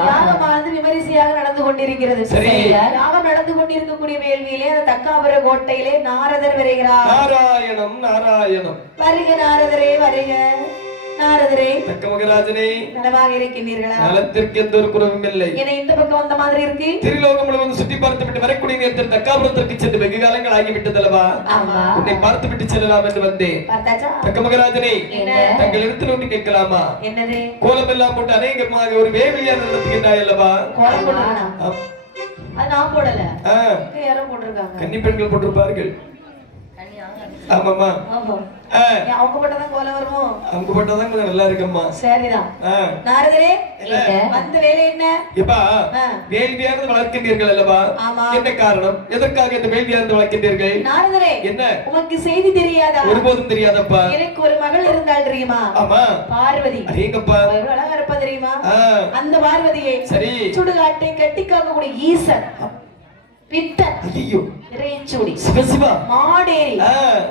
யாகமானது விமரிசையாக நடந்து கொண்டிருக்கிறது. சரி. யாகம் நடந்து கொண்டிருக்கக்கூடிய வேள்வியிலே அந்த தக்காபுர கோட்டையிலே நாரதர் வருகிறார். நாராயணம் நாராயணம். வருக நாரதரே வருக. நாரதரே தக்க மகராஜனே நலமாக இருக்கின்றீர்களா? நலத்திற்கு எந்த ஒரு குறவும் இல்லை. ஏன்னா இந்த பக்கம் வந்த மாதிரி இருக்கு. திரிலோகம் முழுவதும் சுற்றி பார்த்து விட்டு வரக்கூடிய நேரத்தில் தக்காபுரத்திற்கு சென்று வெகு காலங்கள் ஆகிவிட்டதல்லவா? ஆமா. உன்னை பார்த்து விட்டு செல்லலாம் என்று வந்தேன். பார்த்தாச்சா? தக்க மகராஜனே தங்கள் இடத்தில் ஒன்று கேட்கலாமா? என்னது? கோலம் எல்லாம் போட்டு அநேகமாக ஒரு வேள்வியார் நடத்துகின்றாய் அல்லவா? கோலம் போடுறானா? அது நான் போடல. யாரோ போட்டிருக்காங்க. கன்னி பெண்கள் போட்டிருப்பார்கள். ஆமாமா. அவங்க போட்டதான் கோலம் வருமோ? அவங்க போட்டதான் கொஞ்சம் நல்லா இருக்கம்மா. சரிதான். நாரதரே வந்த வேலை என்ன? இப்பா வேள்வியாரது வளர்க்கின்றீர்கள் அல்லவா? என்ன காரணம்? எதற்காக இந்த வேள்வியாரது வளர்க்கின்றீர்கள்? நாரதரே என்ன உனக்கு செய்தி தெரியாதா? ஒருபோதும் தெரியாதப்பா. எனக்கு ஒரு மகள் இருந்தாள் தெரியுமா? ஆமா. பார்வதி. அடேங்கப்பா. எவ்வளவு அழகா இருப்பா தெரியுமா? அந்த பார்வதியை சரி சுடுகாட்டை கட்டி காக்கக்கூடிய ஈசன் பித்தன் ஐயோ இறைச்சூடி சிவசிவா மாடேரி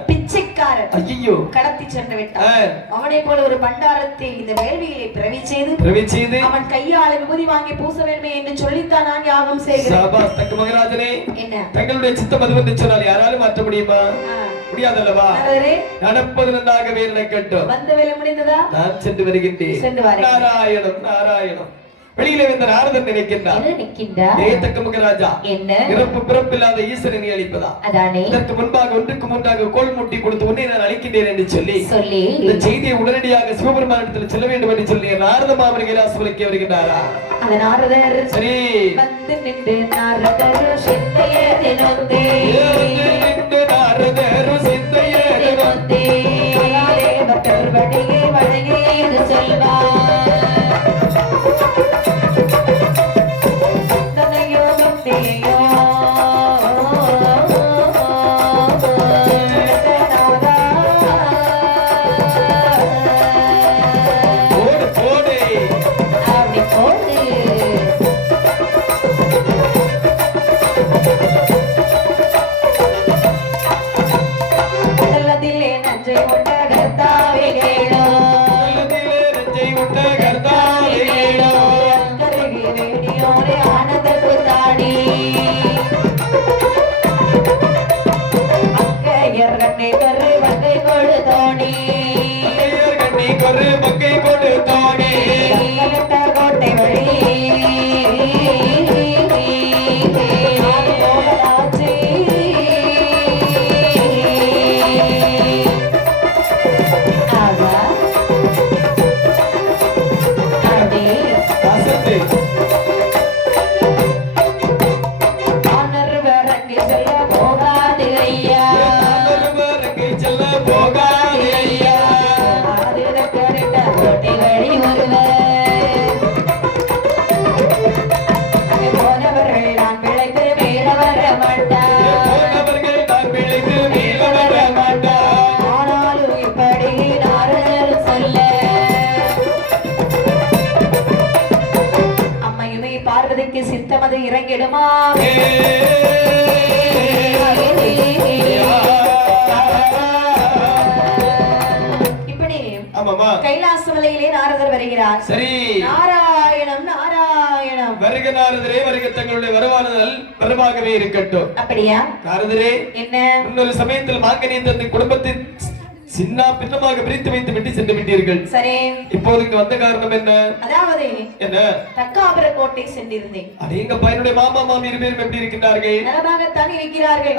பிச்சைக்காரன் ஐயோ கடத்தி சென்று விட்டான். அவனை போல ஒரு பண்டாரத்தை இந்த வேள்வியிலே பிறவி செய்து அவன் கையால விபூதி வாங்கி பூச வேண்டுமே என்று சொல்லித்தான் நான் யாகம் செய்கிறேன். சாபாஸ் தக்க மகராஜனே. என்ன தங்களுடைய சித்தம் அது வந்து சொன்னால் யாராலும் மாற்ற முடியுமா? முடியாதல்லவா? நடப்பது நன்றாகவே இருக்கட்டும். வந்த வேலை முடிந்ததா? நான் சென்று வருகின்றேன். நாராயணம் நாராயணம். வெளியிலே வந்த நாரதர் நினைக்கின்றார். தக்க மகராஜா இறப்பு பிறப்பில்லாத ஈஸ்வரனை அளிப்பதா? இதற்கு முன்பாக ஒன்றுக்கு மூன்றாக கோல் மூட்டி கொடுத்து உன்னை நான் அளிக்கின்றேன் என்று சொல்லி இந்த செய்தியை உடனடியாக சிவபெருமானிடத்தில் செல்ல வேண்டும் என்று சொல்லி நாரத மாமன் கைலாசபுரிக்கு வருகின்றாரா? சரி வந்து நின்று நாரதர் சிந்தையதினொந்தே நாரதர் சிந்தையதினொந்தே தேவர்கள் வழியே வழியே செல்வார். கோட்டை வழி சித்தமது இறங்கிடுமா? இப்படி கைலாசமலையிலே நாரதர் வருகிறார். சரி நாராயணம் நாராயணம். வருக நாரதரே வருக. தங்களுடைய வரவானதல் வரவாகவே இருக்கட்டும். அப்படியா? நாரதரே என்ன? இன்னொரு சமயத்தில் மாங்கனி தந்து குடும்பத்தை சின்ன பின்னமாக பிரித்து வைத்து விட்டு சென்று விட்டீர்கள். சரி, இப்போது இங்க வந்த காரணம் என்ன? அதாவது என்ன? தக்காபுர கோட்டை சென்றிருந்தேன். அடேங்க பையனுடைய மாமா மாமி இருவரும் எப்படி இருக்கின்றார்கள்? நலமாகத்தான் இருக்கிறார்கள்.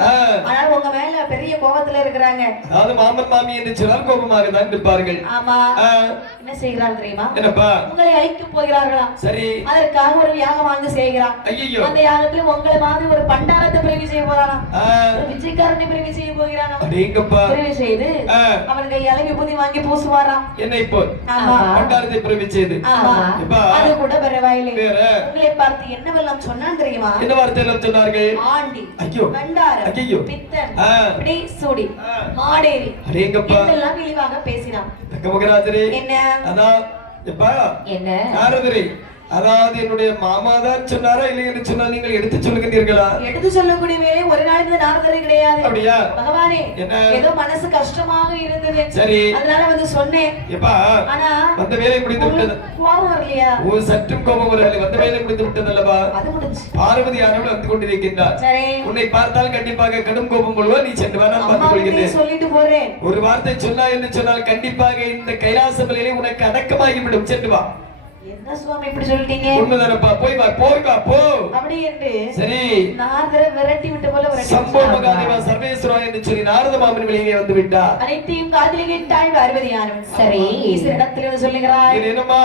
ஆனால் உங்க மேல பெரிய கோபத்துல இருக்கிறாங்க. அதாவது மாமன் மாமி என்று சொன்னால் கோபமாக தான் இருப்பார்கள். ஆமா, என்ன செய்கிறார்கள் தெரியுமா? என்னப்பா? உங்களை அழிக்க போகிறார்களாம். சரி, அதற்காக ஒரு யாகம் வந்து செய்கிறான். ஐயோ, அந்த யாகத்துல உங்களை மாதிரி ஒரு பண்டாரத்தை பிரிவு செய்ய போறானாம். ஒரு விஜயக்காரனை பிரிவு செய்ய போகிறானாம். அடேங்கப்பா, பிரிவு செய்து அவன் கையால விபூதி வாங்கி பூசுவாராம். என்ன இப்போ? பண்டாரத்தை பிரிவு செய்து. அது கூட பரவாயில்லை. உங்களை பார்த்து என்னவெல்லாம் சொன்னான் தெரியுமா? என்ன வார்த்தை எல்லாம் சொன்னார்கள்? ஆண்டி, ஐயோ, பண்டாரம், ஐயோ, பித்தன், இப்படி சூடி, மாடேரி, அடேங்கப்பா, இதெல்லாம் இழிவாக பேசினான். தக்கமகராஜரே, என்ன அதான் எப்பா என்ன நாரதரே, அதாவது என்னுடைய மாமா தான் சொன்னாரா இல்லை என்று சொன்னால் நீங்கள் எடுத்து சொல்லுகிறீர்களா? எடுத்து சொல்லக்கூடிய வேலை ஒரு நாள் இந்த நாரதரே கிடையாது. அப்படியா? பகவானே, ஏதோ மனசு கஷ்டமாக இருந்தது. சரி, அதனால வந்து சொன்னேன். எப்பா, ஆனா வந்த வேலை முடிந்து விட்டது. கோபம் வரலையா? ஓ, சற்றும் கோபம் வரவில்லை. வந்த வேலை முடிந்து விட்டது அல்லவா? அது முடிஞ்சு பார்வதி ஆனவள் வந்து கொண்டிருக்கின்றார். சரி, உன்னை பார்த்தால் கண்டிப்பாக கடும் கோபம் கொள்வா. நீ சென்று வா, நான் பார்த்துக் கொள்கிறேன். சொல்லிட்டு போறேன். ஒரு வார்த்தை சொன்னா என்று சொன்னால் கண்டிப்பாக இந்த கைலாச மலையிலே உனக்கு அடக்கமாகிவிடும். சென்று வா. என்ன சுவாமி இப்படி சொல்லிட்டீங்க? உண்மைதானப்பா, போய் வா, போய் வா, போ. அப்படி என்று சரி நாரதரை விரட்டி விட்டு போல விரட்டி சம்போ மகாதேவா சர்வேஸ்வரா என்று சொல்லி நாரத மாமன் வெளியே வந்து விட்டார். அனைத்தையும் காதில் கேட்டாள் பார்வதியானவன். சரி, இடத்தில் சொல்லுகிறார். என்னமா?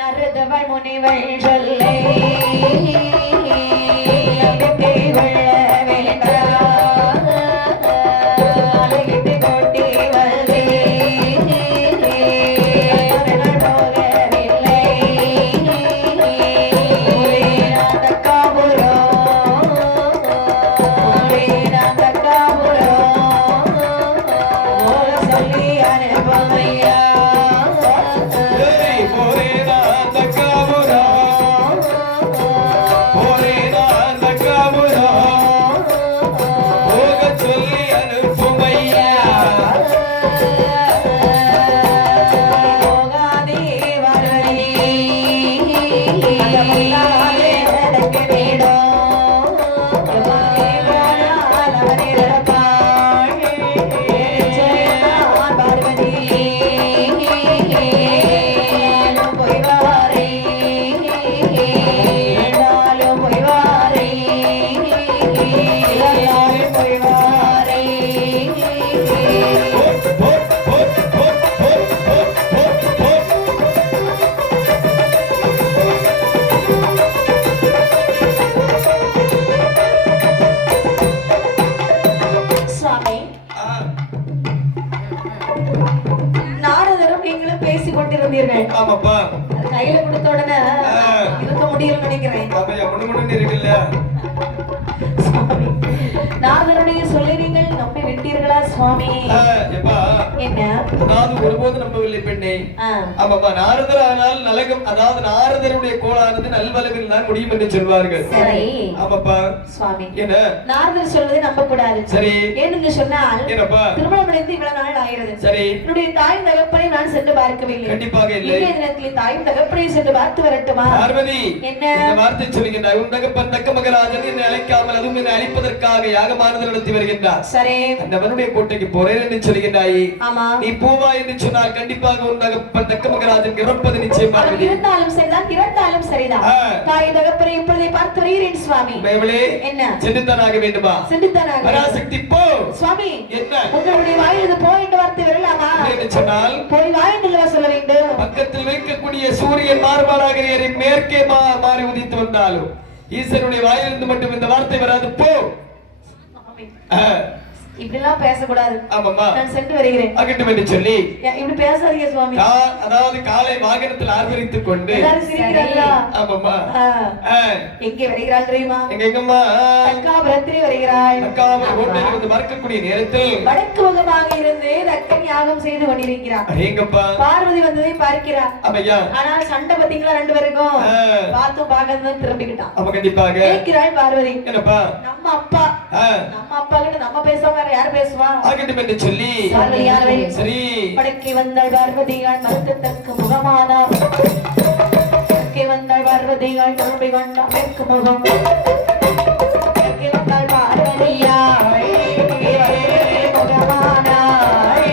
நாரதவள் முனிவள் சொல்லே ஆமாப்பா, கையில கொடுத்த உடனே இருக்க முடியல நினைக்கிறேன். நாரதருடைய சொல்லி நீங்கள் நம்பி விட்டீர்களா சுவாமி? என்ன? அதாவது ஒருபோது நம்பவில்லை பெண்ணே. ஆமாப்பா, நாரதர் ஆனால் நலகம், அதாவது நாரதருடைய கோளானது நல்வளவில் தான் முடியும் என்று சொல்வார்கள். சரி, ஆமாப்பா சுவாமி. என்ன? நாரதர் சொல்வதை நம்ப கூடாது. சரி, ஏன்னு சொன்னால் என்னப்பா? திருமணம் முடிந்து இவ்வளவு நாள் ஆகிறது. சரி, என்னுடைய தாய் தகப்பனை நான் சென்று பார்க்கவில்லை. கண்டிப்பாக இல்லை. இந்த தினத்தில் தாயும் தகப்பனை சென்று பார்த்து வரட்டுமா? பார்வதி, என்ன இந்த வார்த்தை சொல்லுகின்றாய்? உன் தகப்பன் தக்க மகராஜன் என்னை அழைக்காமல் அதுவும் என்னை அழைப்பதற்காக யாகமானது நடத்தி வருகின்றார். சரி, அந்தவனுடைய கோட்டைக்கு போறேன் என்று சொல்லுகின்றாய். ஆமா, நீ பூவா என்று சொன்னால் கண்டிப்பாக உன் தகப்பன் தக்க மகராஜன் இறப்பது நிச்சயம். பார்வதி, இருந்தாலும் சரிதான், இறந்தாலும் சரிதான். தாய் தகப்பனை இப்பொழுதே பார்த்து வருகிறேன் சுவாமி. மேவளே, என்ன சென்றுத்தானாக வேண்டுமா? சென்றுத்தானாக. பராசக்தி போ. சுவாமி, என்ன உங்களுடைய வாயிலிருந்து போ என்ற வார்த்தை வரலாமா? என்று சொன்னால் போய் வா என்று சொல்ல வேண்டும். பக்கத்தில் வைக்கக்கூடிய சூரியன் மாறுபாடாக ஏறி மேற்கே மாறி உதித்து வந்தாலும் ஈஸ்வரனுடைய வாயிலிருந்து மட்டும் இந்த வார்த்தை வராது. போ. இப்படிலாம் பேசக்கூடாது. ஆமாம்மா, நான் சென்று வருகிறேன் அகட்டும் என்று சொல்லி இப்படி பேசாதீங்க சுவாமி. அதாவது காலை வாகனத்தில் ஆர்வரித்துக் கொண்டு எல்லாரும் சிரிக்கிறாங்களா? ஆமாம்மா. எங்கே வருகிறாள் தெரியுமா? எங்கம்மா? தக்காபுரத்திலே வருகிறாள். தக்காபுர கோட்டையில் வந்து மறக்கக்கூடிய நேரத்தில் வடக்கு முகமாக இருந்து ரக்கன் யாகம் செய்து கொண்டிருக்கிறார். எங்கப்பா? பார்வதி வந்ததை பார்க்கிறார். ஆமையா, ஆனால் சண்டை பாத்தீங்களா ரெண்டு பேருக்கும்? பார்த்தும் பார்க்காம திரும்பிக்கிட்டான். ஆமா, கண்டிப்பாக கேட்கிறாள் பார்வதி. என்னப்பா? நம்ம அப்பா கிட்ட நம்ம பேசாம யார் பேசுவா? ஆகட்டும் என்று சொல்லி சரி படைக்கு வந்தாள் பார்வதியால் மறுத்ததற்கு முகமானார். வந்தாள் பார்வதியால் திரும்பி கொண்டாள் மேற்கு முகம். வந்தாள் பார்வதியால் முகமானாள்.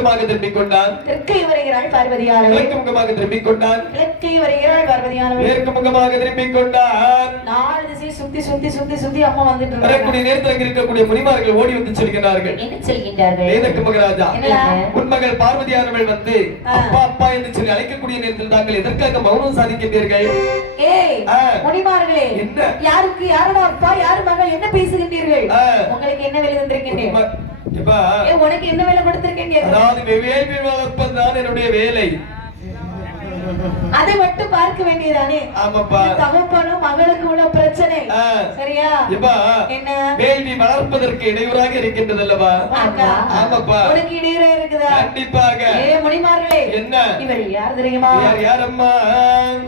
முகமாக திரும்பிக் கொண்டான். தெற்கை வருகிறாள் பார்வதியானவள். கிழக்கு முகமாக திரும்பிக் கொண்டான். கிழக்கை வருகிறாள் பார்வதியானவள். மேற்கு முகமாக திரும்பிக் கொண்டான். 4 திசை சுத்தி சுத்தி சுத்தி சுத்தி அம்மா வந்துட்டு இருக்காங்க. வரக்கூடிய நேரத்தில் இருக்கக்கூடிய முனிமார்கள் ஓடி வந்து சொல்கிறார்கள். என்ன சொல்கின்றார்கள்? வேதக்கு மகாராஜா, என்னடா? உன் மகள் பார்வதியானவள் வந்து அப்பா அப்பா என்று சொல்லி அழைக்கக்கூடிய நேரத்தில் தாங்கள் எதற்காக மௌனம் சாதிக்கின்றீர்கள்? ஏய் முனிமார்களே, என்ன? யாருக்கு யாரோட அப்பா யார் மகள் என்ன பேசுகின்றீர்கள்? உங்களுக்கு என்ன வேலை தந்திருக்கின்றேன்? உனக்கு என்ன வேலை கொடுத்திருக்கேன்? அதாவது வேள்வி வளர்ப்பது தான் என்னுடைய வேலை. அதை மட்டும் பார்க்க வேண்டியதானே? ஆமாப்பா. தகப்பனும் மகளுக்கு உள்ள பிரச்சனை சரியா? என்ன வேள்வி வளர்ப்பதற்கு இடையூறாக இருக்கின்றது அல்லவா? ஆமாப்பா. உனக்கு இடையூறா இருக்குதா? கண்டிப்பாக. முனிமார்களே, என்ன இவர் யார் தெரியுமா? யார் அம்மா?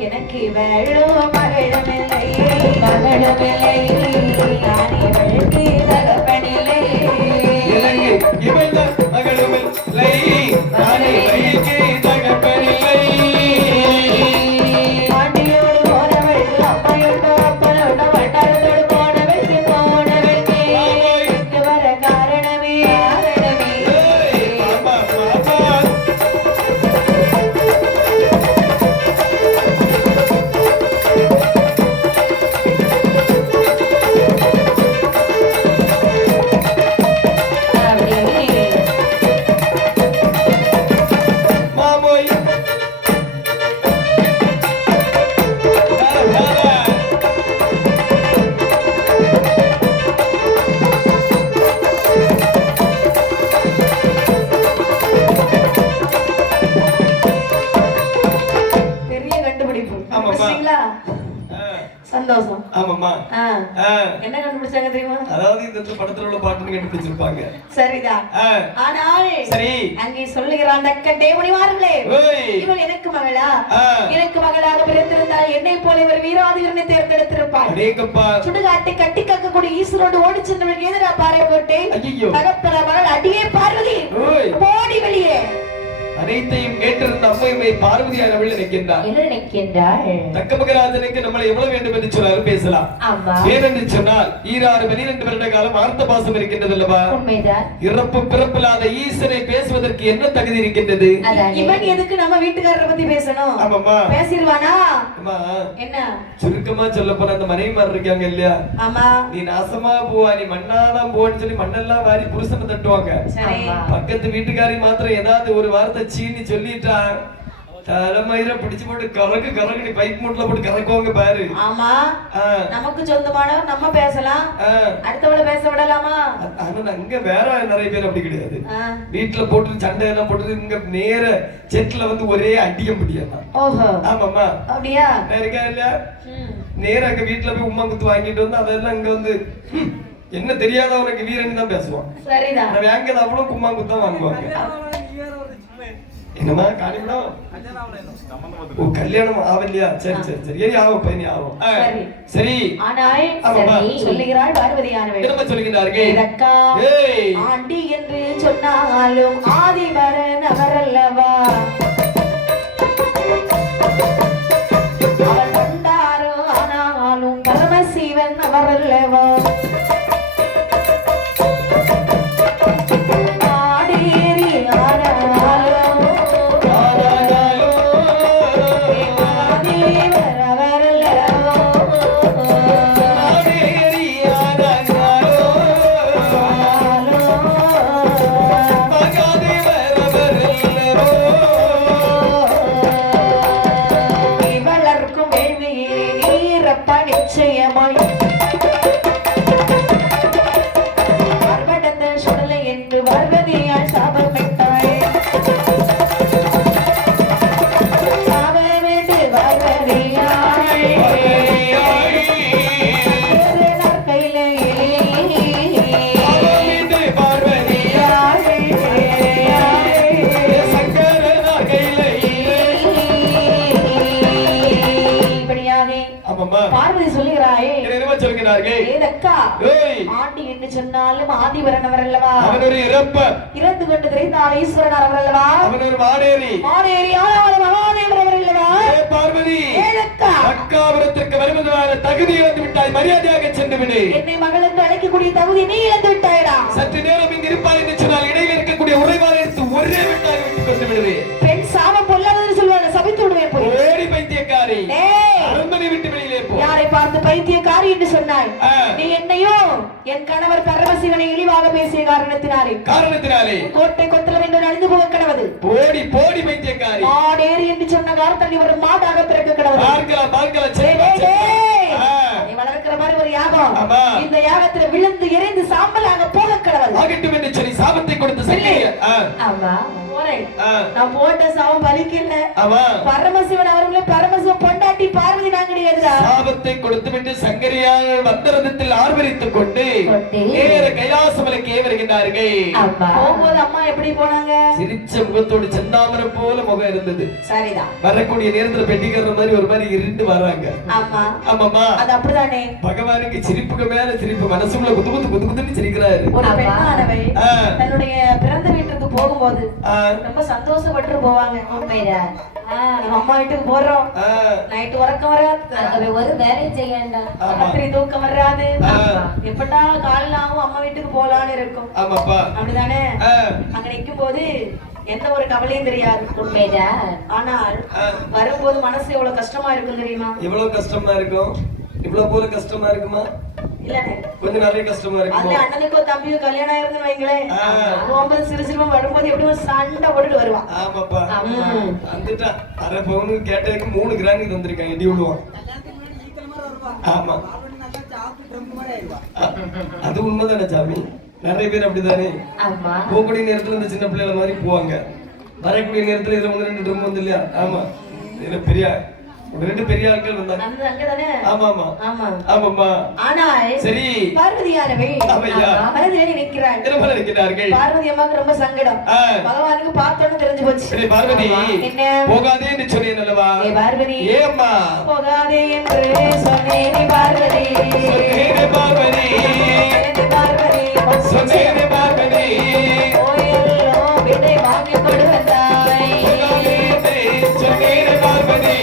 எனக்கு வேளும் மகளுமில்லை மகளுமில்லை நான் இவளுக்கு தகப்பனில்லை. இவள் மகளுமில்லை நான் இவளுக்கு தகப்பனில்லை. சந்தோஷம். ஆமாம்மா. என்ன கண்டுபிடிச்சாங்க தெரியுமா? அதாவது இந்த படத்துல உள்ள பாட்டுன்னு கண்டுபிடிச்சிருப்பாங்க. சரிதான். ஆனால் சரி அங்கே சொல்லுகிறான் தக்கண்டே முனிமார்களே, இவள் எனக்கு மகளா? எனக்கு மகளாக பிறந்திருந்தால் என்னை போல இவர் வீராதிவரனை தேர்ந்தெடுத்திருப்பார். சுடுகாட்டை கட்டி காக்கக்கூடிய ஈஸ்வரோடு ஓடி சென்றவள் எதிரா பாறை போட்டு தகப்பன மகள் அடியே பார்வதி ஓடி வெளியே. அனைத்தையும் கேட்டிருந்த அம்மையுமே பார்வதியானவள் நினைக்கின்றாள். தக்க மகராஜனுக்கு நம்மளை எவ்வளவு வேண்டும் என்று சொன்னாலும் பேசலாம். ஏனென்று சொன்னால் 12 வருட காலம் ஆர்த்த பாசம் இருக்கின்றது அல்லவா? இறப்பு பிறப்பில்லாத ஈசனை பேசுவதற்கு என்ன தகுதி இருக்கின்றது? இவன் எதுக்கு நம்ம வீட்டுக்காரரை பத்தி பேசணும்? ஆமாம்மா. பேசிடுவானா? என்ன சுருக்கமா சொல்ல போற அந்த மனைவிமார் இருக்காங்க இல்லையா? ஆமா. நீ நாசமா போவா, நீ மண்ணாதான் போவான்னு சொல்லி மண்ணெல்லாம் வாரி புருஷனை தட்டுவாங்க. பக்கத்து வீட்டுக்காரி மாத்திரம் ஏதாவது ஒரு வார்த்தை சீனி சொல்லிட்டா தலைமயிர பிடிச்சு போட்டு கறக்கு கறக்கு நீ பைப் மூட்ல போட்டு கறக்குவாங்க பாரு. ஆமா. நமக்கு சொந்தமானவர் நம்ம பேசலாம், அடுத்தவளை பேச விடலாமா? ஆனா அங்க வேற நிறைய பேர் அப்படி கிடையாது. வீட்டுல போட்டு சண்டை எல்லாம் போட்டு இங்க நேர செட்ல வந்து ஒரே அடிக்க முடியாது. ஓஹோ. ஆமாமா. அப்படியா? இருக்கா இல்லையா? நேர அங்க வீட்டுல போய் உமா குத்து வாங்கிட்டு வந்து அதெல்லாம் இங்க வந்து என்ன தெரியாதவனுக்கு வீரன் தான் பேசுவான். சரிதான். வேங்க அவ்வளவு கும்மா குத்தான் வாங்குவாங்க. என்னமா காணிவிடும்? ஓ கல்யாணம் ஆவலையா? சரி சரி சரி. ஏன் ஆகும் பையனி ஆகும். சரி. ஆனால் சொல்லுகிறாள் பார்வதியானவள். என்ன சொல்லுகிறார்கள்? ஆண்டி என்று சொன்னாலும் ஆதிவரன் அவரல்லவா? அவள் வந்தாரோ ஆனாலும் பரமசிவன் அவரல்லவா? பார்வதி சொல்லுகிறாயே, ஆண்டி என்று சொன்னாலும் ஆதிவரன் அவர் அல்லவா? அவன் ஒரு இறந்து கொண்டு தெரிந்தால் ஈஸ்வரன் அவர் அல்லவா? அவன் ஒரு மாடேரி மகாதேவர் அவர் அல்லவா? பார்வதி அக்காபுரத்திற்கு வருவதற்கான தகுதி இழந்து விட்டாய், மரியாதையாக சென்று விடு. என்னை மகள் என்று அழைக்கக்கூடிய தகுதி நீ இழந்து விட்டாயடா. சற்று நேரம் இங்கு இருப்பாய் என்று சொன்னால் இடையில் இருக்கக்கூடிய உரைவாள் எடுத்து ஒரே விட்டாய் சொன்னாய் நீ என்னையும் என் கணவர் பரமசிவனை இழிவாக பேசிய காரணத்தினாலே கோட்டை கொத்தளம் என்று அழிந்து போக கடவுது போடி போடி வைத்தியக்காரி மாடேறி என்று சொன்ன காரணத்தால் நீ ஒரு மாடாக பிறக்க கடவுது நீ வளர்க்கிற மாதிரி ஒரு யாகம் இந்த யாகத்துல விழுந்து எரிந்து சாம்பலாக போக கடவுது ஆகட்டும் என்று சொல்லி சாபத்தை கொடுத்து சொல்லி ஆமா நான் போட்ட சாபம் பலிக்கல பரமசிவன் அவர்களே பரமசிவன் பொண்டாட்டி பார்வதி நான் கிடையாதுடா சாபத்தை கொடுத்து விட்டு சங்கரியால் வந்தரதத்தில் ஆர்வரித்துக் கொண்டு நேர கைலாசமலைக்கு வருகின்றார்கள் போகும்போது அம்மா எப்படி போனாங்க சிரிச்ச முகத்தோடு செந்தாமரை போல முகம் இருந்தது சரிதான் வரக்கூடிய நேரத்துல பெட்டிக்கிற மாதிரி ஒரு மாதிரி இருண்டு வராங்க ஆமா ஆமாமா அது அப்படிதானே பகவானுக்கு சிரிப்புக்கு மேல சிரிப்பு மனசுக்குள்ள குத்து சிரிக்கிறாரு ஒரு பெண்ணானவை தன்னுடைய பிறந்த வீட்டுக்கு போகும்போது ரொம்ப சந்தோஷப்பட்டு போவாங்க உண்மைதான் நம்ம அம்மா வீட்டுக்கு போறோம் நைட்டு உறக்கம் வராது ஒரு வேலை செய்யண்டா ராத்திரி தூக்கம் வராது எப்படா காலைல ஆகும் அம்மா வீட்டுக்கு போலான்னு இருக்கும் அப்படிதானே அங்க நிக்கும் போது எந்த ஒரு கவலையும் தெரியாது உண்மைதான் ஆனால் வரும்போது மனசு எவ்வளவு கஷ்டமா இருக்கும் தெரியுமா எவ்வளவு கஷ்டமா இருக்கும் இவ்வளவு போல கஷ்டமா இருக்குமா இல்லனே கொஞ்சம் நிறைய கஷ்டமா இருக்கும் அந்த அண்ணனுக்கு தம்பியோ கல்யாணம் ஆயிருந்துன்னு வைங்களேன் போகும்போது சிறுசிறுமா வரும்போது எப்படி சண்டை போட்டுட்டு வருவான் ஆமாப்பா வந்துட்டா அரை பவுனு கேட்டதுக்கு 3 கிராம் தந்திருக்காங்க இடி விடுவான் ஆமா அது உண்மைதானே சாமி நிறைய பேர் அப்படித்தானே போகக்கூடிய நேரத்துல இந்த சின்ன பிள்ளைல மாதிரி போவாங்க வரக்கூடிய நேரத்துல இதுல 1-2 ட்ரம் வந்து இல்லையா ஆமா இதுல பெரிய 2 பெரிய ஆட்கள் வந்தாங்க ஆமா ஆமா ஆமா ஆமாமா ஆனால் சரி பார்வதியானவே மனதிலே நினைக்கிறாள் என்ன நினைக்கிறார்கள் பார்வதி அம்மாக்கு ரொம்ப சங்கடம் பகவானுக்கு பார்த்தோன்னு தெரிஞ்சு போச்சு சரி பார்வதி என்ன போகாதே என்று சொன்னேன் அல்லவா ஏ பார்வதி ஏம்மா போகாதே என்று சொன்னேனே பார்வதி சொன்னேனே பார்வதி சொன்னேனே பார்வதி ஓயல்லோ விடை வாங்கி கொடு வந்தாய் சொன்னேனே பார்வதி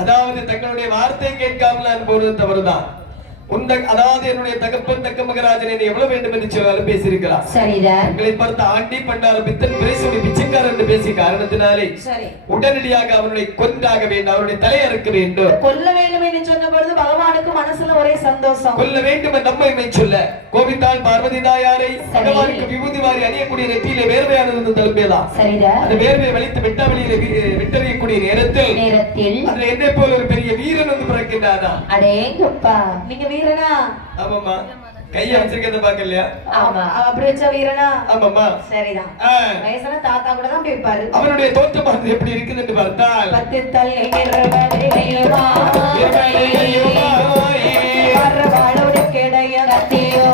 அதாவது தங்களுடைய வார்த்தை கேட்காமல் நான் போறது தவறுதான் அதாவது என்னுடைய தகப்பன் தக்க மகராஜன் என்னை எவ்வளவு வேண்டும் என்று சொன்னாலும் பேசியிருக்கிறார் எங்களை பார்த்து ஆண்டி பண்டார பித்தன் பிரேசுடைய பிச்சைக்காரர் என்று பேசிய காரணத்தினாலே உடனடியாக அவனுடைய கொன்றாக வேண்டும் அவருடைய தலை அறுக்க வேண்டும் கொல்ல வேண்டும் என்று சொன்ன பொழுது பகவானுக்கு மனசுல ஒரே சந்தோஷம் கொல்ல வேண்டும் நம்மை சொல்ல கோபித்தாள் பார்வதி தாயாரை பகவானுக்கு விபூதி வாரி அணியக்கூடிய நெற்றியிலே வேர்வையானது தழும்பியதான் அந்த வேர்வை வலித்து வெட்டாவளியில விட்டறியக்கூடிய நேரத்தில் அதுல என்னை போல ஒரு பெரிய வீரன் வந்து பிறக்கின்றானா அடேங்கப்பா நீங்க வீரனா ஆமாமா கைய வச்சிருக்கத பாக்கலையா ஆமா அப்படி வச்ச வீரனா ஆமாமா சரிதான் வயசான தாத்தா கூட தான் பேப்பாரு அவருடைய தோற்றமானது எப்படி இருக்குது என்று பார்த்தால் பத்து தள்ளை நிறவதையுமா வரவாளோட கேடைய கத்தியோ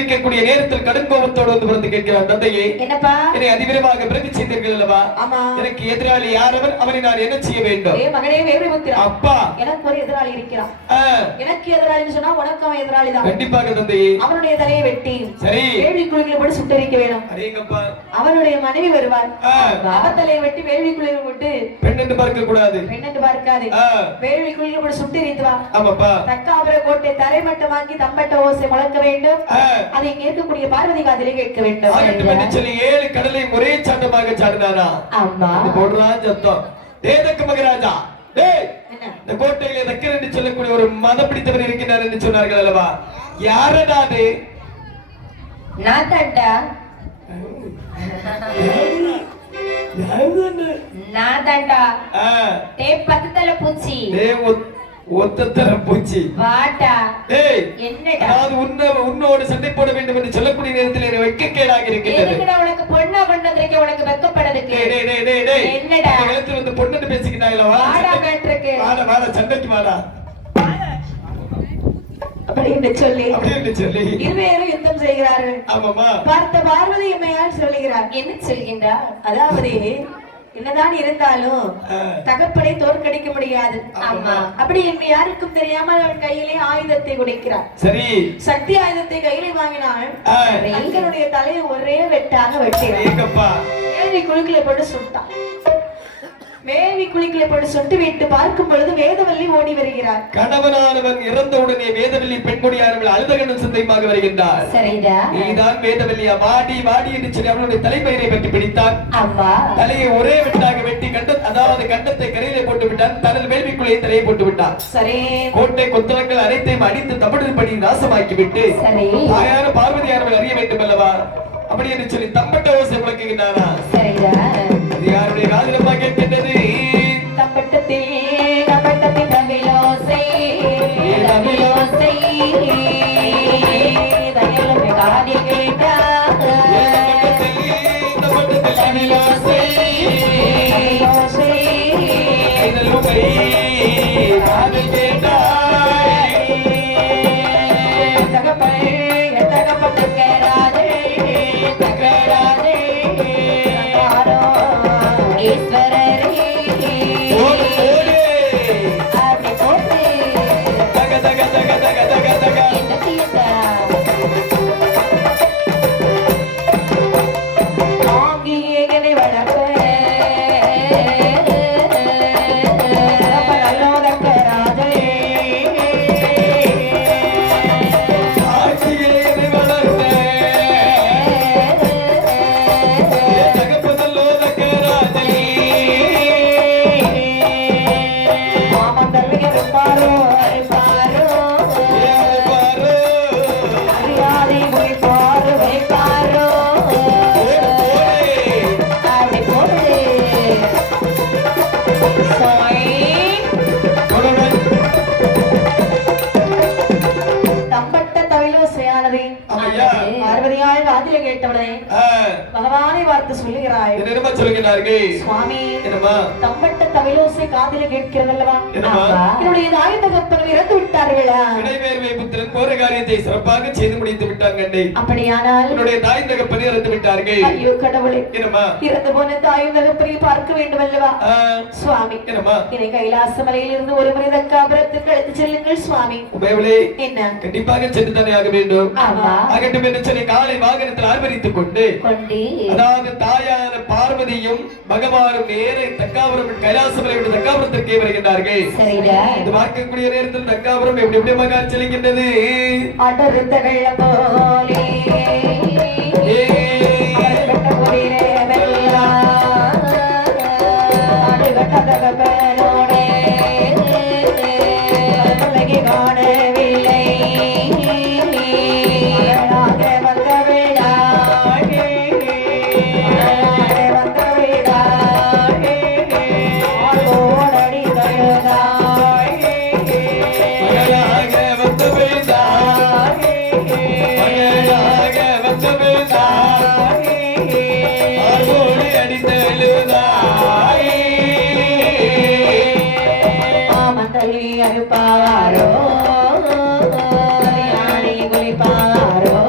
வைக்கக்கூடிய நேரத்தில் கடும் கோபத்தோடு வந்து பிறந்து கேட்கிறார், தந்தையே என்னப்பா என்னை அதிவிரமாக பிறகு செய்தீர்கள் அல்லவா? ஆமா. எனக்கு எதிராளி யாரவர், அவனை நான் என்ன செய்ய வேண்டும்? மகனே வேறுபுத்திரா, அப்பா எனக்கு ஒரு எதிராளி இருக்கிறான். எனக்கு எதிராளின்னு சொன்னா உனக்கு அவன் எதிராளி தான். கண்டிப்பாக தந்தையே. அவனுடைய தலையை வெட்டி சரி வேள்வி குழிகளை போட்டு சுட்டரிக்க வேணும். அடேங்கப்பா. அவனுடைய மனைவி வருவார், அவ தலையை வெட்டி வேள்வி குழிகளை போட்டு பெண் என்று பார்க்க கூடாது, பெண் என்று பார்க்காது, வேள்வி குழிகளை போட்டு சுட்டரித்து வா. ஆமாப்பா. தக்காபுர கோட்டை தரைமட்டமாக்கி தம்பட்ட ஓசை முழக்க வேண்டும். அதை இங்க இருக்கக்கூடிய பார்வதி காதிலே கேட்க வேண்டும். ஆகட்டும் என்று சொல்லி 7 கடலை ஒரே சாட்டமாக சாடினாரா? ஆமா. போடுறான் சத்தம். தேதக்கு மகராஜா, டேய் இந்த கோட்டையிலே தக்கர் என்று சொல்லக்கூடிய ஒரு மதம் பிடித்தவர் இருக்கிறார் என்று சொன்னார்கள் அல்லவா? யாரடா அது? நான் தான்டா. நான் தான்டா. டேய் பத்து தலை பூச்சி. டேய் ஒத்தத்தர பூச்சி. வாடா. டேய் என்னடா? அது உன்னோடு சண்டை போட வேண்டும் என்று சொல்லக்கூடிய நேரத்தில் எனக்கு வெட்கக்கேடாக இருக்கிறது. எதுக்குடா உனக்கு பொண்ணா கொண்டதுக்கு உனக்கு வெட்கப்படதுக்கு? டேய் டேய் டேய் டேய் என்னடா? நேரத்துல வந்து பொண்ணு பேசிக்கிட்டாங்களா? வாடா மேட்ருக்கு. வாடா சண்டைக்கு வாடா. அப்படி என்று சொல்லி இருவேரும் யுத்தம் செய்கிறார்கள். ஆமாமா. பார்த்த பார்வதி எம்மையால் சொல்லுகிறார். என்ன சொல்கின்றார்? அதாவது என்னதான் இருந்தாலும் தகப்பனை தோற்கடிக்க முடியாது. ஆமா. அப்படி என்று யாருக்கும் தெரியாமல் அவன் கையிலே ஆயுதத்தை கொடுக்கிறார். சரி. சக்தி ஆயுதத்தை கையிலே வாங்கினாள். அங்கனுடைய தலையை ஒரே வெட்டாக வெட்டினார். வேள்வி குழிகளை போட்டு சுட்டான். வேள்வி குழிகளை போட்டு சுட்டு விட்டு பார்க்கும் பொழுது வேதவல்லி ஓடி வருகிறார். கணவனானவன் இறந்தவுடனே வேதவல்லி பெண்கொடியானவள் அழுதகண்ணும் சிந்தையுமாக வருகின்றார். சரிடா. நீதான் வேதவல்லியா? வாடி வாடி என்று சொல்லி அவளுடைய தலைப்பயிரை பற்றி பிடித்தான். அம்மா. தலையை ஒரே வெட்டாக வெட்டி கண்டத்தை கரையிலே போட்டு விட்டான். தனது வேள்விக்குள்ளே தலையை போட்டு விட்டான். சரி. கோட்டை கொத்தளங்கள் அனைத்தையும் அடித்து தமிழ் படி நாசமாக்கி விட்டு தாயான பார்வதியானவள் அறிய வேண்டும் அல்லவா? அப்படி என்று சொல்லி தம்பட்ட ஓசை முழக்குகின்றானா? சரிடா. யாருடைய காதிலமா கேட்கின்றது? தம்பட்டத்தில் தமிழோசை தமிழோசை தயலும் காதி கேட்டா தமிழோசை தமிழோசை காதி கேட்டா தகப்பட்டு கேராதே தகராதே ஈஸ்வரரே ஆதி போட்டு தக தக தக தக தக தக என்ன தீட்டா ஆங்கியேகனை வளர்ப்ப பார்வதியாய் காதில கேட்டவுடனே பகவானை வார்த்தை சொல்லுகிறாய். என்னமா சொல்லுகிறார்கள்? சுவாமி, என்னமா தம்பட்ட தமிழோசை காதில கேட்கிறதல்லவா? என்னுடைய தாய் தகப்பன் இறந்து விட்டார்களா? இடைவேர்வை புத்திரன் போற காரியத்தை சிறப்பாக செய்து முடித்து விட்டாங்க. அப்படியானால் என்னுடைய தாய் தகப்பன் இறந்து விட்டார்கள். ஐயோ கடவுளே, என்னமா இறந்து போன தாயும் தகப்பனை பார்க்க வேண்டும் அல்லவா? சுவாமி, என்னமா என்னை கைலாச மலையில் இருந்து ஒரு முறை தக்காபுரத்துக்கு அழைத்து செல்லுங்கள் சுவாமி. உபயவளே, என்ன கண்டிப்பாக சென்று தானே ஆக வேண்டும். ஆகட்டும் என்று சொல்லி காலை வாகனத்தில் ஆர்ப்பரித்துக் கொண்டு அதாவது தாயான பார்வதியும் பகவானும் நேரே தக்காபுரம் கைலாசமலை விட்டு தக்காபுரத்திற்கே வருகின்றார்கள். இது பார்க்கக்கூடிய நேரத்தில் தக்காபுரம் எப்படி எப்படி மகான் செல்கின்றது? அடர்ந்த வெள்ளம் போலே பாரோ யானை குளிப்பாரோ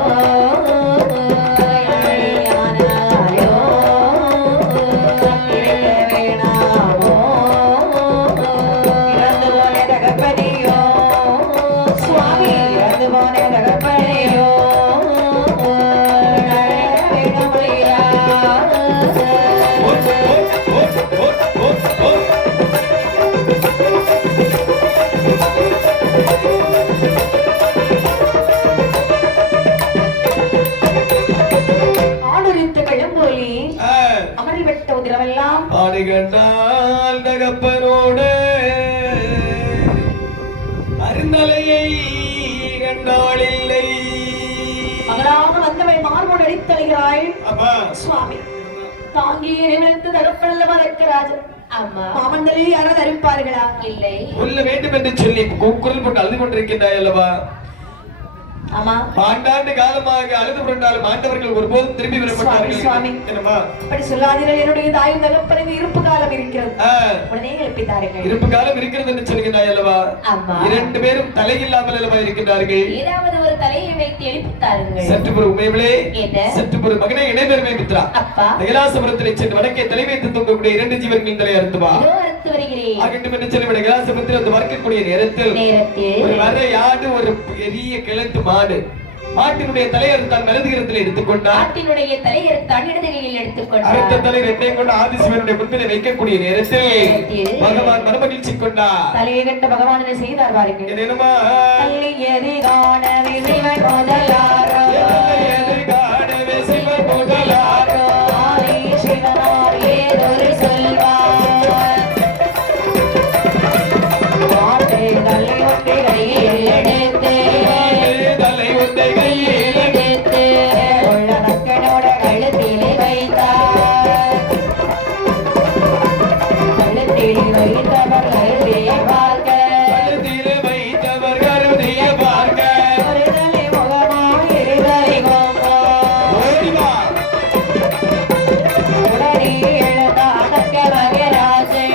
நாள் இல்லை. மகளாக வந்தவள் மார்போடு அடித்தழுகிறாள். அம்மா சுவாமி தாங்கியே நினைத்து தகப்பனல்ல மறக்கிறார்கள். அம்மா மாமண்டலே யாராவது அறிவிப்பார்களா? இல்லை. கொல்ல வேண்டும் என்று சொல்லி குரல் போட்டு அழுது கொண்டிருக்கின்றாய் அல்லவா? ஆமா. ஆண்டாண்டு காலமாக அழுது கொண்டாலும் ஆண்டவர்கள் ஒருபோதும் திரும்பி வரமாட்டார்கள். சுவாமி என்னம்மா அப்படி சொல்லாதீர்கள். என்னுடைய தாயும் தகப்பனுக்கு இருப்பு காலம் இருக்கிறது. உடனே எழுப்பித்தார்கள். இருப்பு காலம் இருக்கிறது என்று சொல்கிறாய் அல்லவா? அம்மா இரண்டு பேரும் தலையில்லாமல் அல்லவா இருக்கின்றார்கள். ஏதாவது ஒரு தலையை வைத்து எழுப்பித்தாருங்கள். சற்றுப்புற உமையவளே, என்ன? சற்றுப்புற மகனே இணைபெருமை மித்ரா. அப்பா கைலாசபுரத்திலே சென்று வடக்கே தலை வைத்து தொங்கக்கூடிய இரண்டு ஜீவன்களின் தலை அறுத்து வா. இதோ அறுத்து வருகிறேன். ஆகட்டும் என்று சொல்லி கைலாசபுரத்தில் வந்து வறுக்கக்கூடிய நேரத்தில் ஒரு வரையாடு ஒரு பெரிய கிழட்டு மாடு மாட்டினுடைய தலையறுத்தான் வலதுகரத்தில் எடுத்துக்கொண்டார். மாட்டினுடைய தலையறுத்தான் இடதுகையில் எடுத்துக்கொண்டார். அடுத்த தலை ரெண்டையும் கொண்டு ஆதிசிவனுடைய முன்பிலே வைக்கக்கூடிய நேரத்தில் பகவான் மனமகிழ்ச்சி கொண்டார். தலையை கண்ட பகவானை செய்தார் பாருங்கள். என்னமா எதி காணவே சிவன் முதலாரோ, எதி காணவே சிவன் முதலாரோ, ஆதி சிவனார் ஏதொரு சொல்வார். மாட்டை தலை ஒட்டி கையில் எடுத்து உள்ளடக்கனோட கழுத்திலே வைத்தார். கழுத்திலே வைத்தவர் கருதிய பார்க்க, ஒரு தலை முகமாய் இருதலை கோமாய். உடனே எழுந்தார் தக்க மகராஜே,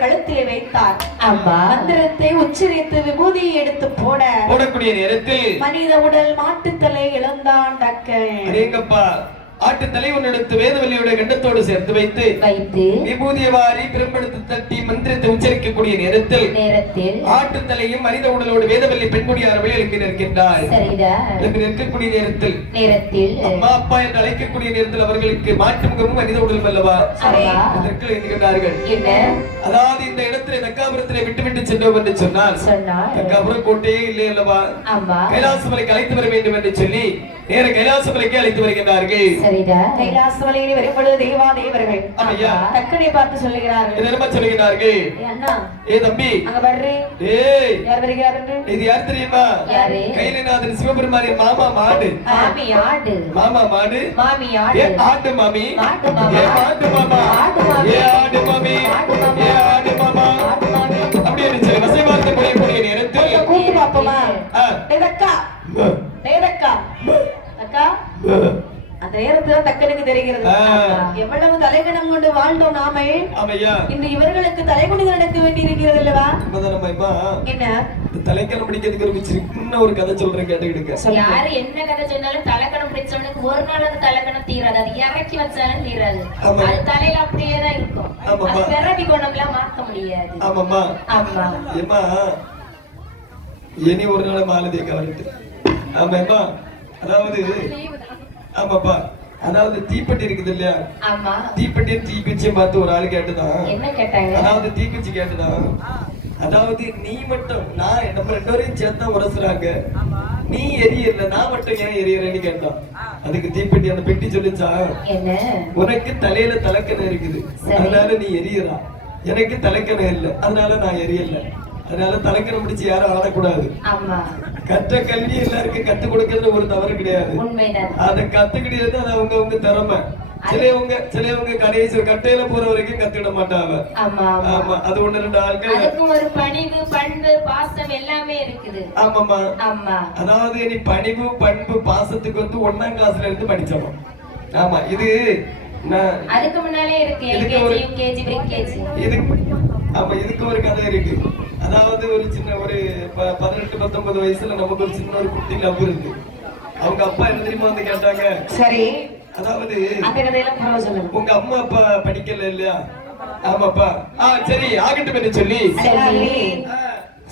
கழுத்திலே வைத்தார். அம்மா மந்திரத்தை உச்சரித்து விபூதியை எடுத்து போடக்கூடிய நேரத்தில் மனித உடல் மாட்டுத்தலை இழந்தான் டக்கல். அடேங்கப்பா, ஆட்டு தலை ஒன்னெடுத்து வேதவல்லியோட கண்டத்தோடு சேர்த்து வைத்து விபூதிய வாரி பெரும்படுத்து தட்டி மந்திரத்தை உச்சரிக்கக்கூடிய நேரத்தில் ஆட்டு தலையும் மனித உடலோடு வேதவல்லி பெண்குடியார் எழுப்பி நிற்கின்றார். எழுப்பி நிற்கக்கூடிய நேரத்தில் அம்மா அப்பா என்று அழைக்கக்கூடிய நேரத்தில் அவர்களுக்கு மாட்டு முகமும் மனித உடலும் அல்லவா அதற்கு எழுதுகின்றார்கள். அதாவது இந்த இடத்திலே தக்காபுரத்திலே விட்டுவிட்டு சென்றோம் என்று சொன்னால் தக்காபுரம் கோட்டையே இல்லை அல்லவா, கைலாசமலைக்கு அழைத்து வர வேண்டும் என்று சொல்லி நேர கைலாசமலைக்கு அழைத்து வருகின்றார்கள். கைலாசமலையில் வரும்பொழுது தேவாதேவர்கள் தக்கனை பார்த்து சொல்லுகிறார்கள். என்ன சொல்லுகிறார்கள்? ஏ தம்பி அங்க வர்றே, யார் வருகிறார்கள்? இது யார் தெரியுமா? கைலாநாதன் சிவபெருமானின் மாமா மாடு. மாமா மாடு, ஆட்டு மாமி, ஆட்டு மாமா, ஆட்டு மாமி, ஆட்டு மாமா அப்படி என்று சொல்லி வசை வார்த்தை புரியக்கூடிய நேரத்தில் கூட்டு பாப்போமா? அக்கா அந்த நேரத்தில் தக்கனுக்கு தெரிகிறது எவ்வளவு தலைகணம் கொண்டு வாழ்ந்தோம் நாமே. இன்று இவர்களுக்கு தலைகுனிந்து நடக்க வேண்டி இருக்கிறது அல்லவா? என்ன தலைக்கணம் பிடிக்கிறதுக்கு ஒரு சின்ன ஒரு கதை சொல்றேன், கேட்டுக்கிடுங்க. யாரு என்ன கதை சொன்னாலும் தலைக்கணம் பிடிச்சவனுக்கு ஒரு நாள் அது தலைக்கணம் தீராது, அது இறக்கி வச்சாலும் தீராது, அது தலையில அப்படியே தான் இருக்கும். அது பிறவி குணம்லாம் மாற்ற முடியாது. ஆமாமா ஆமா ஏமா இனி ஒரு நாள் மாலதிய கவனிட்டு. ஆமாப்பா, அதாவது ஆமாப்பா, அதாவது தீப்பெட்டி இருக்குது இல்லையா, தீப்பெட்டியும் தீக்குச்சியும் பார்த்து ஒரு ஆளு கேட்டுதான். என்ன கேட்டாங்க? அதாவது தீக்குச்சி கேட்டுதான், அதாவது நீ மட்டும் நான் நம்ம ரெண்டு பேரையும் சேர்த்தா உரசுறாங்க, நீ எரியல நான் மட்டும் ஏன் எரியறேன்னு கேட்டான். அதுக்கு தீப்பெட்டி அந்த பெட்டி சொல்லிச்சா, உனக்கு தலையில தலைக்கணம் இருக்குது அதனால நீ எரியறா, எனக்கு தலைக்கணம் இல்லை அதனால நான் எரியல, அதனால தலைக்கணம் பிடிச்சு யாரும் ஆடக்கூடாது. கற்ற கல்வி எல்லாருக்கும் கத்து கொடுக்கிறது ஒரு தவறு கிடையாது. உண்மைதான். அதை கத்துக்கிட்டது அது அவங்க திறமை. சிலவங்க கடைசி கட்டையில போற வரைக்கும் கத்துக்கிட மாட்டாங்க. ஆமா, அது ஒண்ணு ரெண்டு ஆட்கள். அதுக்கு ஒரு பணிவு, பண்பு, பாசம் எல்லாமே இருக்குது. ஆமாமா. ஆமா. அதாவது நீ பணிவு, பண்பு, பாசத்துக்கு வந்து 1ஆம் கிளாஸ்ல இருந்து படிச்சவன். ஆமா, இது அதுக்கு முன்னாலே இருக்கு. LKG, UKG, pre-KG. ஆமா, இதுக்கு ஒரு கதை இருக்கு. அதாவது ஒரு சின்ன ஒரு 18-19 வயசுல நமக்கு ஒரு சின்ன ஒரு குட்டி லவ் இருக்கு. அவங்க அப்பா என்ன தெரியுமா வந்து கேட்டாங்க. சரி. அதாவது அந்த கதையெல்லாம் பரவ சொல்லுங்க. உங்க அம்மா அப்பா படிக்கல இல்லையா? ஆமாப்பா. சரி, ஆகட்டும் என்று சொல்லி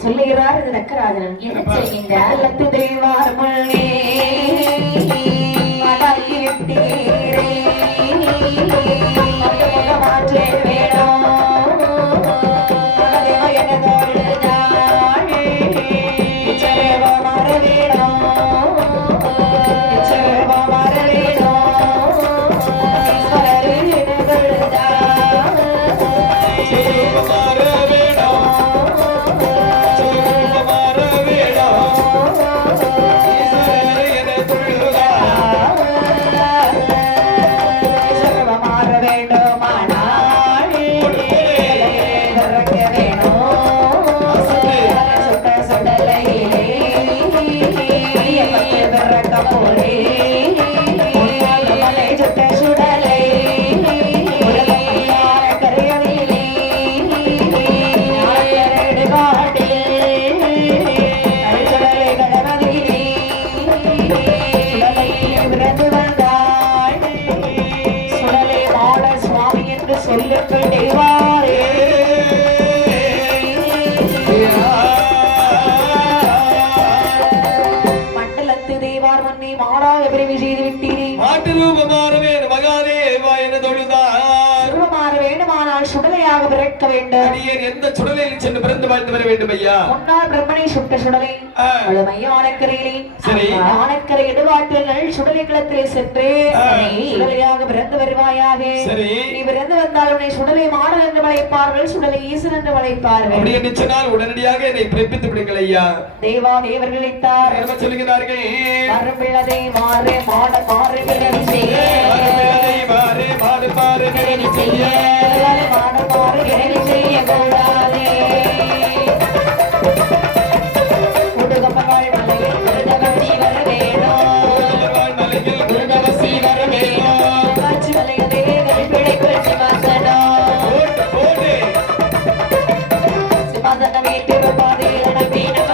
சொல்லுகிறார் இந்த நக்கராஜன். என்ன சொல்லுங்க? லத்து தெய்வார் மல்லே மலர்த்தி விட்டீரே மொத்த மாற்றே வேணும் எந்த சுடலையில் சென்று பிறந்து வாழ்ந்து வர வேண்டும் ஐயா? முன்னாள் பிரம்மனை சுட்ட சுடலை ஆனக்கரையிலே ஆனக்கரை இடுவாட்டில் சுடலை களத்திலே சென்று சுடலையாக பிறந்து வருவாயாக. நீ பிறந்து வந்தால் உன்னை சுடலை மாடல் என்று அழைப்பார்கள், சுடலை ஈசன் என்று அழைப்பார்கள். அப்படி என்று சொன்னால் உடனடியாக என்னை பிறப்பித்து விடுங்கள் ஐயா. தேவா தேவர்கள் இட்டார் என்ன சொல்லுகிறார்கள்? மறுபிள்ளதை மாறு மாட மாறு பிள்ளை செய்ய மாறு மாடு மாறு செய்ய மாடு மாறு செய்ய கூடாதே. குடுகமகள் மலையில் குருதவசி வர வேணும், மலையில் குருதவசி வர வேணும், காட்சி மலையதே பிழைக்குள் சிவாசனம் சிவாசனம் வீட்டிருப்பாதே நம்பி நம்ம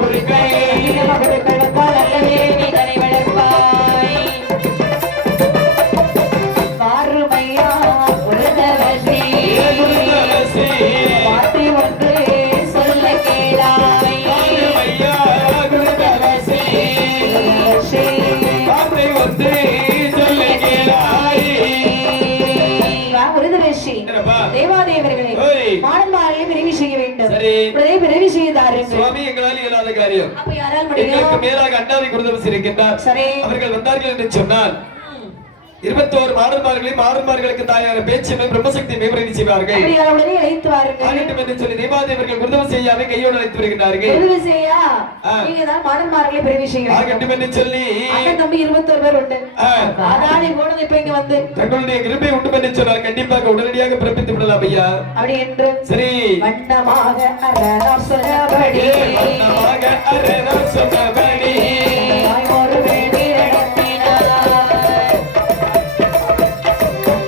குருக்கை நம்ம குருக்கள் வந்தால் அல்லவே நீ தனி வளர்ப்பாய். பாருமையா குருதவசி வார்த்தை ஒன்று சொல்ல கேளாய். குருதவசி தேவாதேவர்களை மாடன்மாரையும் விரைவி செய்ய வேண்டும். விரைவி செய்தார்கள் சுவாமி, எங்களால் இயலாத காரியம். அப்ப யாரால் முடியும்? எங்களுக்கு மேலாக அண்ணாவி குருதவசி இருக்கின்றார். அவர்கள் வந்தார்கள் என்று சொன்னால் 21 மாடன்மார்களுக்கு தாயான பேச்சுமே பிரம்மசக்தி மேம்படுத்தி செய்வார்கள். ஆகட்டும் என்று சொல்லி தேவாதேவர்கள் குருதவசி ஐயாவை கையோடு அழைத்து வருகின்றார்கள். ஆகட்டும் என்று சொல்லி தம்பி 21 பேர் உண்டு. தங்களுடைய கிருபை உண்டு என்று சொன்னால் கண்டிப்பாக உடனடியாக பிறப்பித்து விடலாம் ஐயா. அப்படி என்று சரி. வண்ணமாக அரணம் சொன்னபடி ஒரு வேள்வி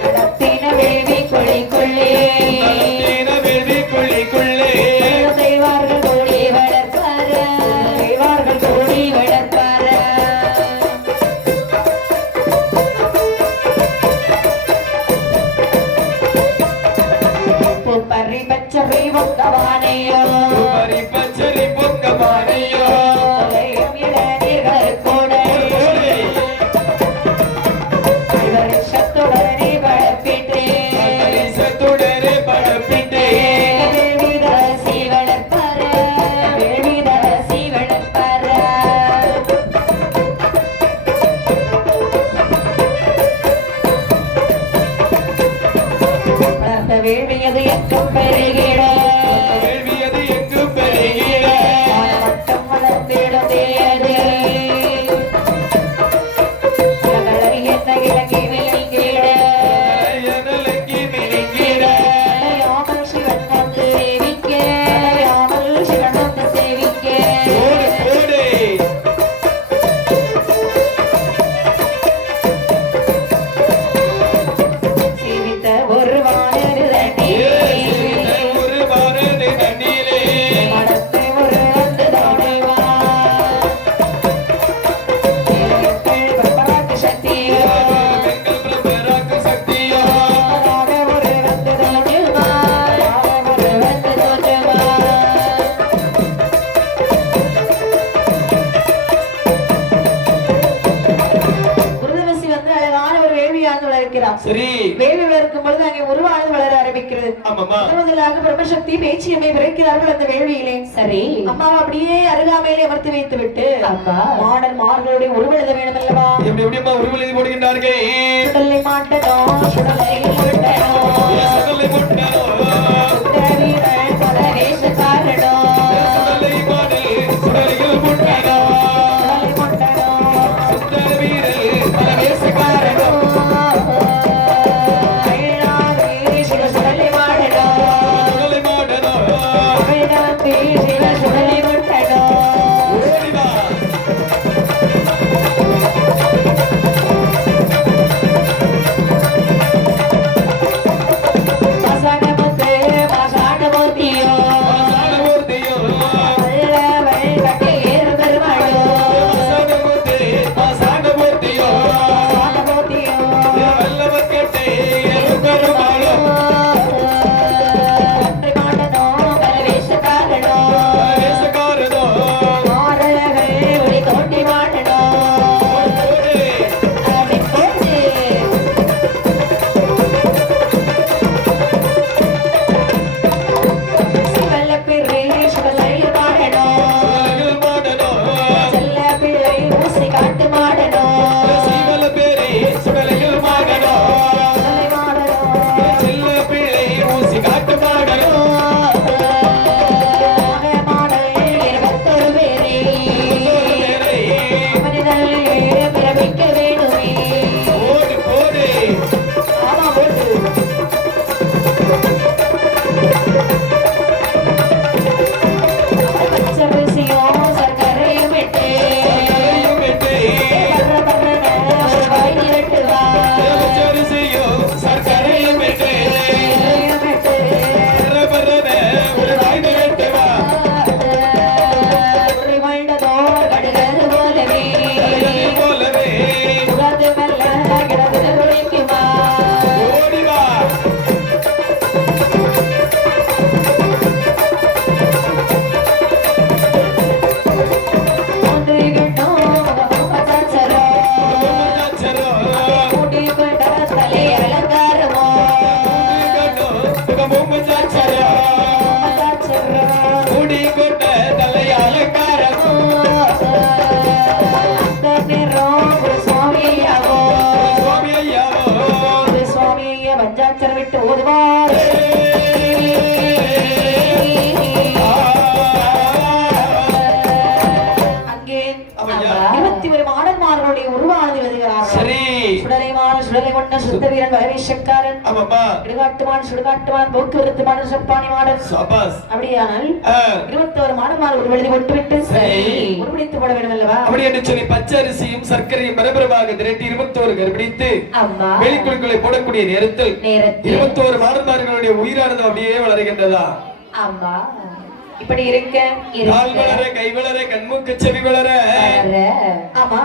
நடத்தின வேள்வி கொள்ளைக்குள்ளே செய்வார்கள் கோடி வளர்ப்பார பூப்பறி பச்சை பொங்கவானையோ தொலையும் இளநீர்கள் கூட வருஷத்துடனே வளர்ப்பிட்டே வேள்விதரசி வளர்ப்பார வேள்வியது எங்கும் பெருகிட சரி வேள்வி வளர்க்கும் பொழுது அங்கே உருவானது வளர ஆரம்பிக்கிறது. ஆமாமா முதலாக பிரம்மசக்தி பேச்சியம்மை விரைக்கிறார்கள் அந்த வேள்வியிலே. சரி அம்மாவை அப்படியே அருகாமையிலே அமர்த்தி வைத்து விட்டு அம்மா மாடல் மார்களுடைய உருவெழுத வேண்டும் அல்லவா? எப்படி எப்படிமா உருவெழுதி போடுகின்றார்கள். சுடலை மாட்டனோ சுடலை மாட்டனோ சுடலை மாட்டனோ சுடவீரன் பரவேசக்காரனோ சுடலை மாடல் சுடலையில் மாட்டனோ சுடலை மாட்டனோ சுடவீரன் பரவேசக்காரனோ ஐநாவே சிவ சுடலை மாடனோ சுடலை மாடனோ ஐநாவே சிவ சுடலை மாட்டனோ ஓடிவா மசானமுத்தே மசானமுத்தியோ சாணமூர்த்தியோ வல்லவள் கட்டை ஏறு பெருமாளோ சாணமூர்த்தி சாணமூர்த்தியோ மசானமுத்தியோ வல்லவர் கேட்டே பெருமாளோ அன்று மாடனோ பரவேசக்காரனோ பரவேசக்காரனோ மாடலகள் ஒளி தோண்டி மாடனோ அப்படி போட்டு சிவல்ல பிள்ளை சிவலை மாடனோ சுடலையில் மாடனோ செல்ல பிள்ளை ஊசி காட்டு மாடனோ சீவல பேரே சுடலையில் மாடனோ சிவலை மாடனோ செல்ல பிள்ளை ஊசி காட்டு மாடனோ மாடல் 21 பேரே மனிதர்களே பிறப்பிக்க வேண்டுமே. ஓடு போடு ஆமா போட்டு பச்சை ருசியும் சர்க்கரையும் விட்டு கரையும் வெட்டே பர்ற பர்றன ஒரு வாய் வெட்டுவா சரிசையோ சர்க்கரையும் வெட்டே சர்க்கரையும் விட்டு பரபரன ஒரு வாய்ந்த வெட்டவா உருளை வாழ்ந்ததோ கடுகது போலவே கரையை போலவே உலகு மெல்ல கிடந்து குளிக்குமா ஓடிவா ஒன்று கட்டும் பச்சாச்சரோ சரோ முடி கொண்ட தலை அலங்காரமோ கண்ணோ முகமும் சரோ பச்சாச்சரோ முடி கொண்ட தலை அலங்காரமோ அந்த நேரம் ஒரு சுவாமியாவோ சுவாமி ஐயாவோ ஒரு சுவாமிய பஞ்சாச்சரம் விட்டு ஓதுவார் அங்கே ஆமாய்யா. 21 மாடன்மார்களுடைய உருவானது வருகிறார்கள். சரி சுடலைமான சுடலை கொண்ட சுத்த வீரன் வரவேஷக்காரன் ஆமாப்பா இடுகாட்டுமான் சுடுகாட்டுமான் போக்குவரத்து மாடன் சப்பானி மாடன் சபாஸ் அப்படியானால் ஆ, 21 மாடன்மார் ஒரு விழுதி விட்டு சரி. உருவடித்து போட வேண்டும் அல்லவா? அப்படி என்று சொல்லி பச்சரிசியும் சர்க்கரையும் பரபரமாக திரட்டி 21 கருப்பிடித்து அம்மா வெளிக்குழுக்களை போடக்கூடிய நேரத்தில் நேரத்தில் 21 மாடன்மார்களுடைய உயிரானது அப்படியே வளர்கின்றதா. அம்மா இப்படி இருக்க கால் வளர கை வளர கண்மூக்கு செவி வளர வளர. ஆமா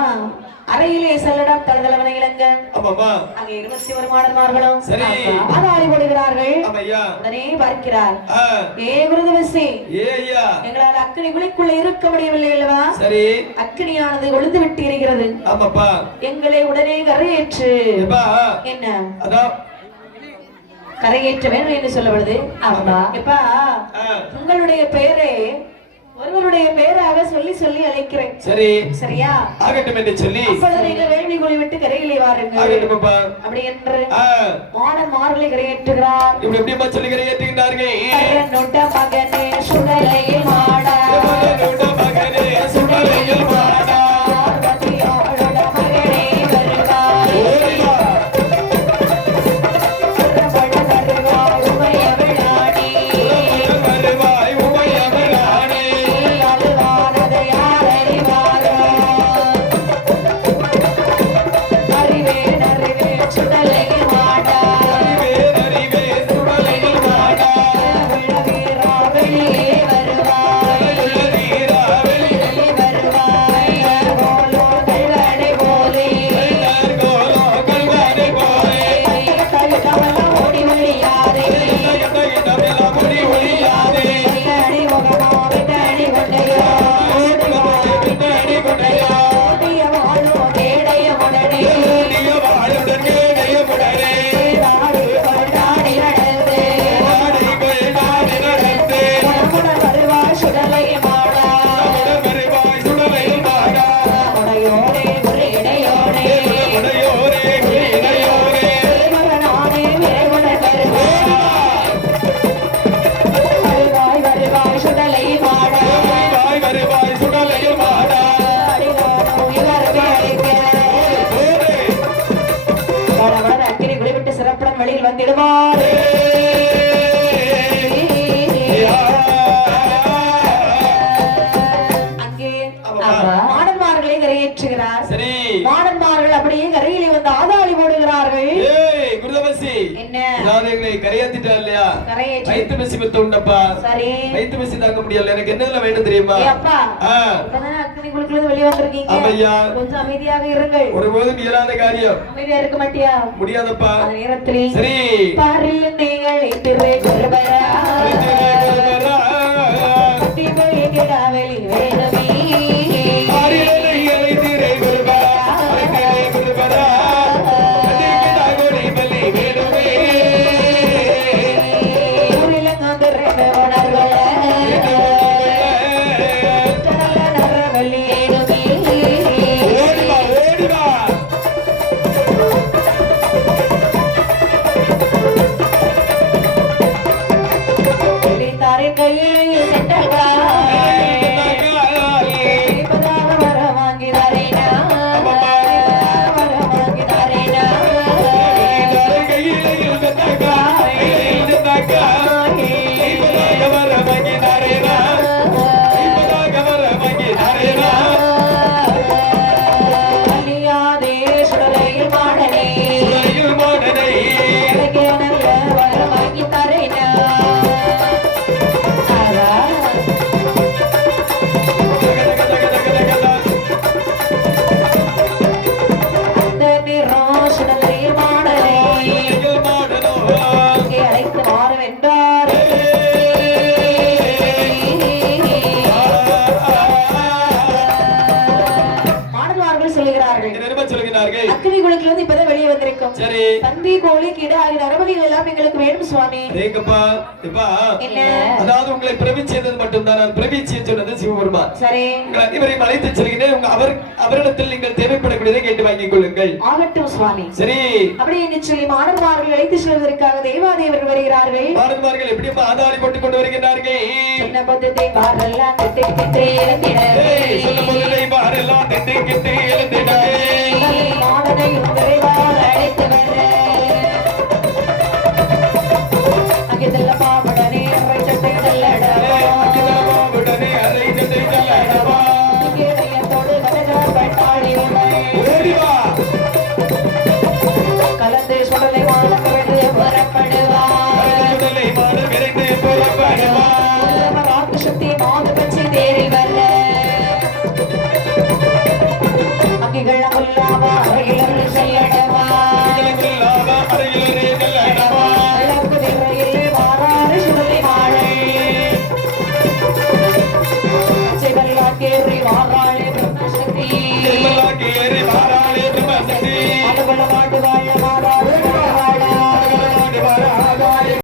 அறையிலே செல்லடம் தளதளவனை இளங்க ஆமாமா அங்கே 21 மாடன்மார்களும் சரி. ஆதாரி போடுகிறார்கள். ஆமையா உடனே பார்க்கிறார். ஆ, ஏ குருதவசி ஏ ஐயா எங்களால் அக்கினி குழிக்குள்ள இருக்க முடியவில்லை அல்லவா? சரி அக்கினியானது ஒளிந்து விட்டு எரிகிறது. ஆமாப்பா எங்களை உடனே கரையேற்று. எப்பா என்ன அதான் கரையேற்ற வேண்டும் என்று சொல்லப்படுது. அம்மா எப்பா ஆ, உங்களுடைய பெயரை ஒருவருடைய பெயராக சொல்லி சொல்லி அழைக்கிறேன். சரி சரியா? ஆகட்டும் என்று சொல்லி அப்பொழுது நீங்கள் வேள்வி குழி விட்டு கரையிலே வாருங்கள். ஆகட்டும் அப்பா. அப்படி என்று ஆ, மாடன் மார்களை கரையேற்றுகிறார். இப்படி எப்படிமா சொல்லுகிற ஏற்றுகின்றார்கள். நொட்ட மகனே சுடலையில் மாடா மகனே சுடலையில் மாடா பார்வதியோட மகனே வருவார். ஓடிவா. வருவார் உமையவளானே. வருவாய் உமையவளானே. அழுவானதை யார் அறிவாரோ? அறிவேன் அறிவேன் சுடலையில் மாடா அறிவே அறிவே சுடலையில் மாடா விழவீரா வெளியே வயித்து மெசி பெத்த உண்டப்பா. சரி வயித்து மெசி தாங்க முடியல. எனக்கு என்னெல்லாம் வேணும் தெரியுமா? அப்பா இப்பதான் அக்னி குழுக்குள்ள வெளியே வந்திருக்கீங்க. ஆமையா, கொஞ்சம் அமைதியாக இருங்கள். ஒருபோதும் இயலாத காரியம். அமைதியா இருக்க மாட்டியா? முடியாதப்பா. அந்த நேரத்திலே சரி பாரில் நீங்கள் திரு குருபரா திபை கிடாவலி வேணுமே அக்னி குழுக்குல இருந்து இப்பதான் வெளியே வந்திருக்கோம். சரி தந்தி கோழி கிட ஆகிய நரபலிகள் எல்லாம் எங்களுக்கு வேணும் சுவாமி. ஏங்கப்பா இப்பா அதாவது உங்களை பிரபிச்சது மட்டும்தான். நான் பிரபிச்சிய சொன்னது சிவபெருமான். சரி உங்கள் அனைவரையும் அழைத்து செல்கிறேன். உங்க அவரிடத்தில் நீங்கள் தேவைப்படக்கூடியதை கேட்டு வாங்கிக் கொள்ளுங்கள். ஆகட்டும் சுவாமி. சரி அப்படி என்று சொல்லி மாணவர்கள் அழைத்து செல்வதற்காக தேவாதேவர்கள் வருகிறார்கள். மாணவர்கள் எப்படி ஆதாரி போட்டுக் கொண்டு வருகிறார்கள்? சின்ன பத்தத்தை பாரெல்லாம் திட்டு எழுந்திட சொல்லும் போது பாரெல்லாம் திட்டு எழுந்திட மாடனையும் விரைவாக அழைத்து வர அகிதல்ல பாவடனே அரை சட்டை தள்ளடவா பாவடனே அரை சட்டை தள்ளடவா கேடையத்தோடு கலகா பட்டாடி ஓடிவா கலந்து சுடலை வாழ விட்டு புறப்படுவா சுடலை வாழ விரைந்து புறப்படுவா ராக்கு சக்தி மாது பச்சி தேறி வர அங்கிகள் அல்லாவா அருகில் செல்ல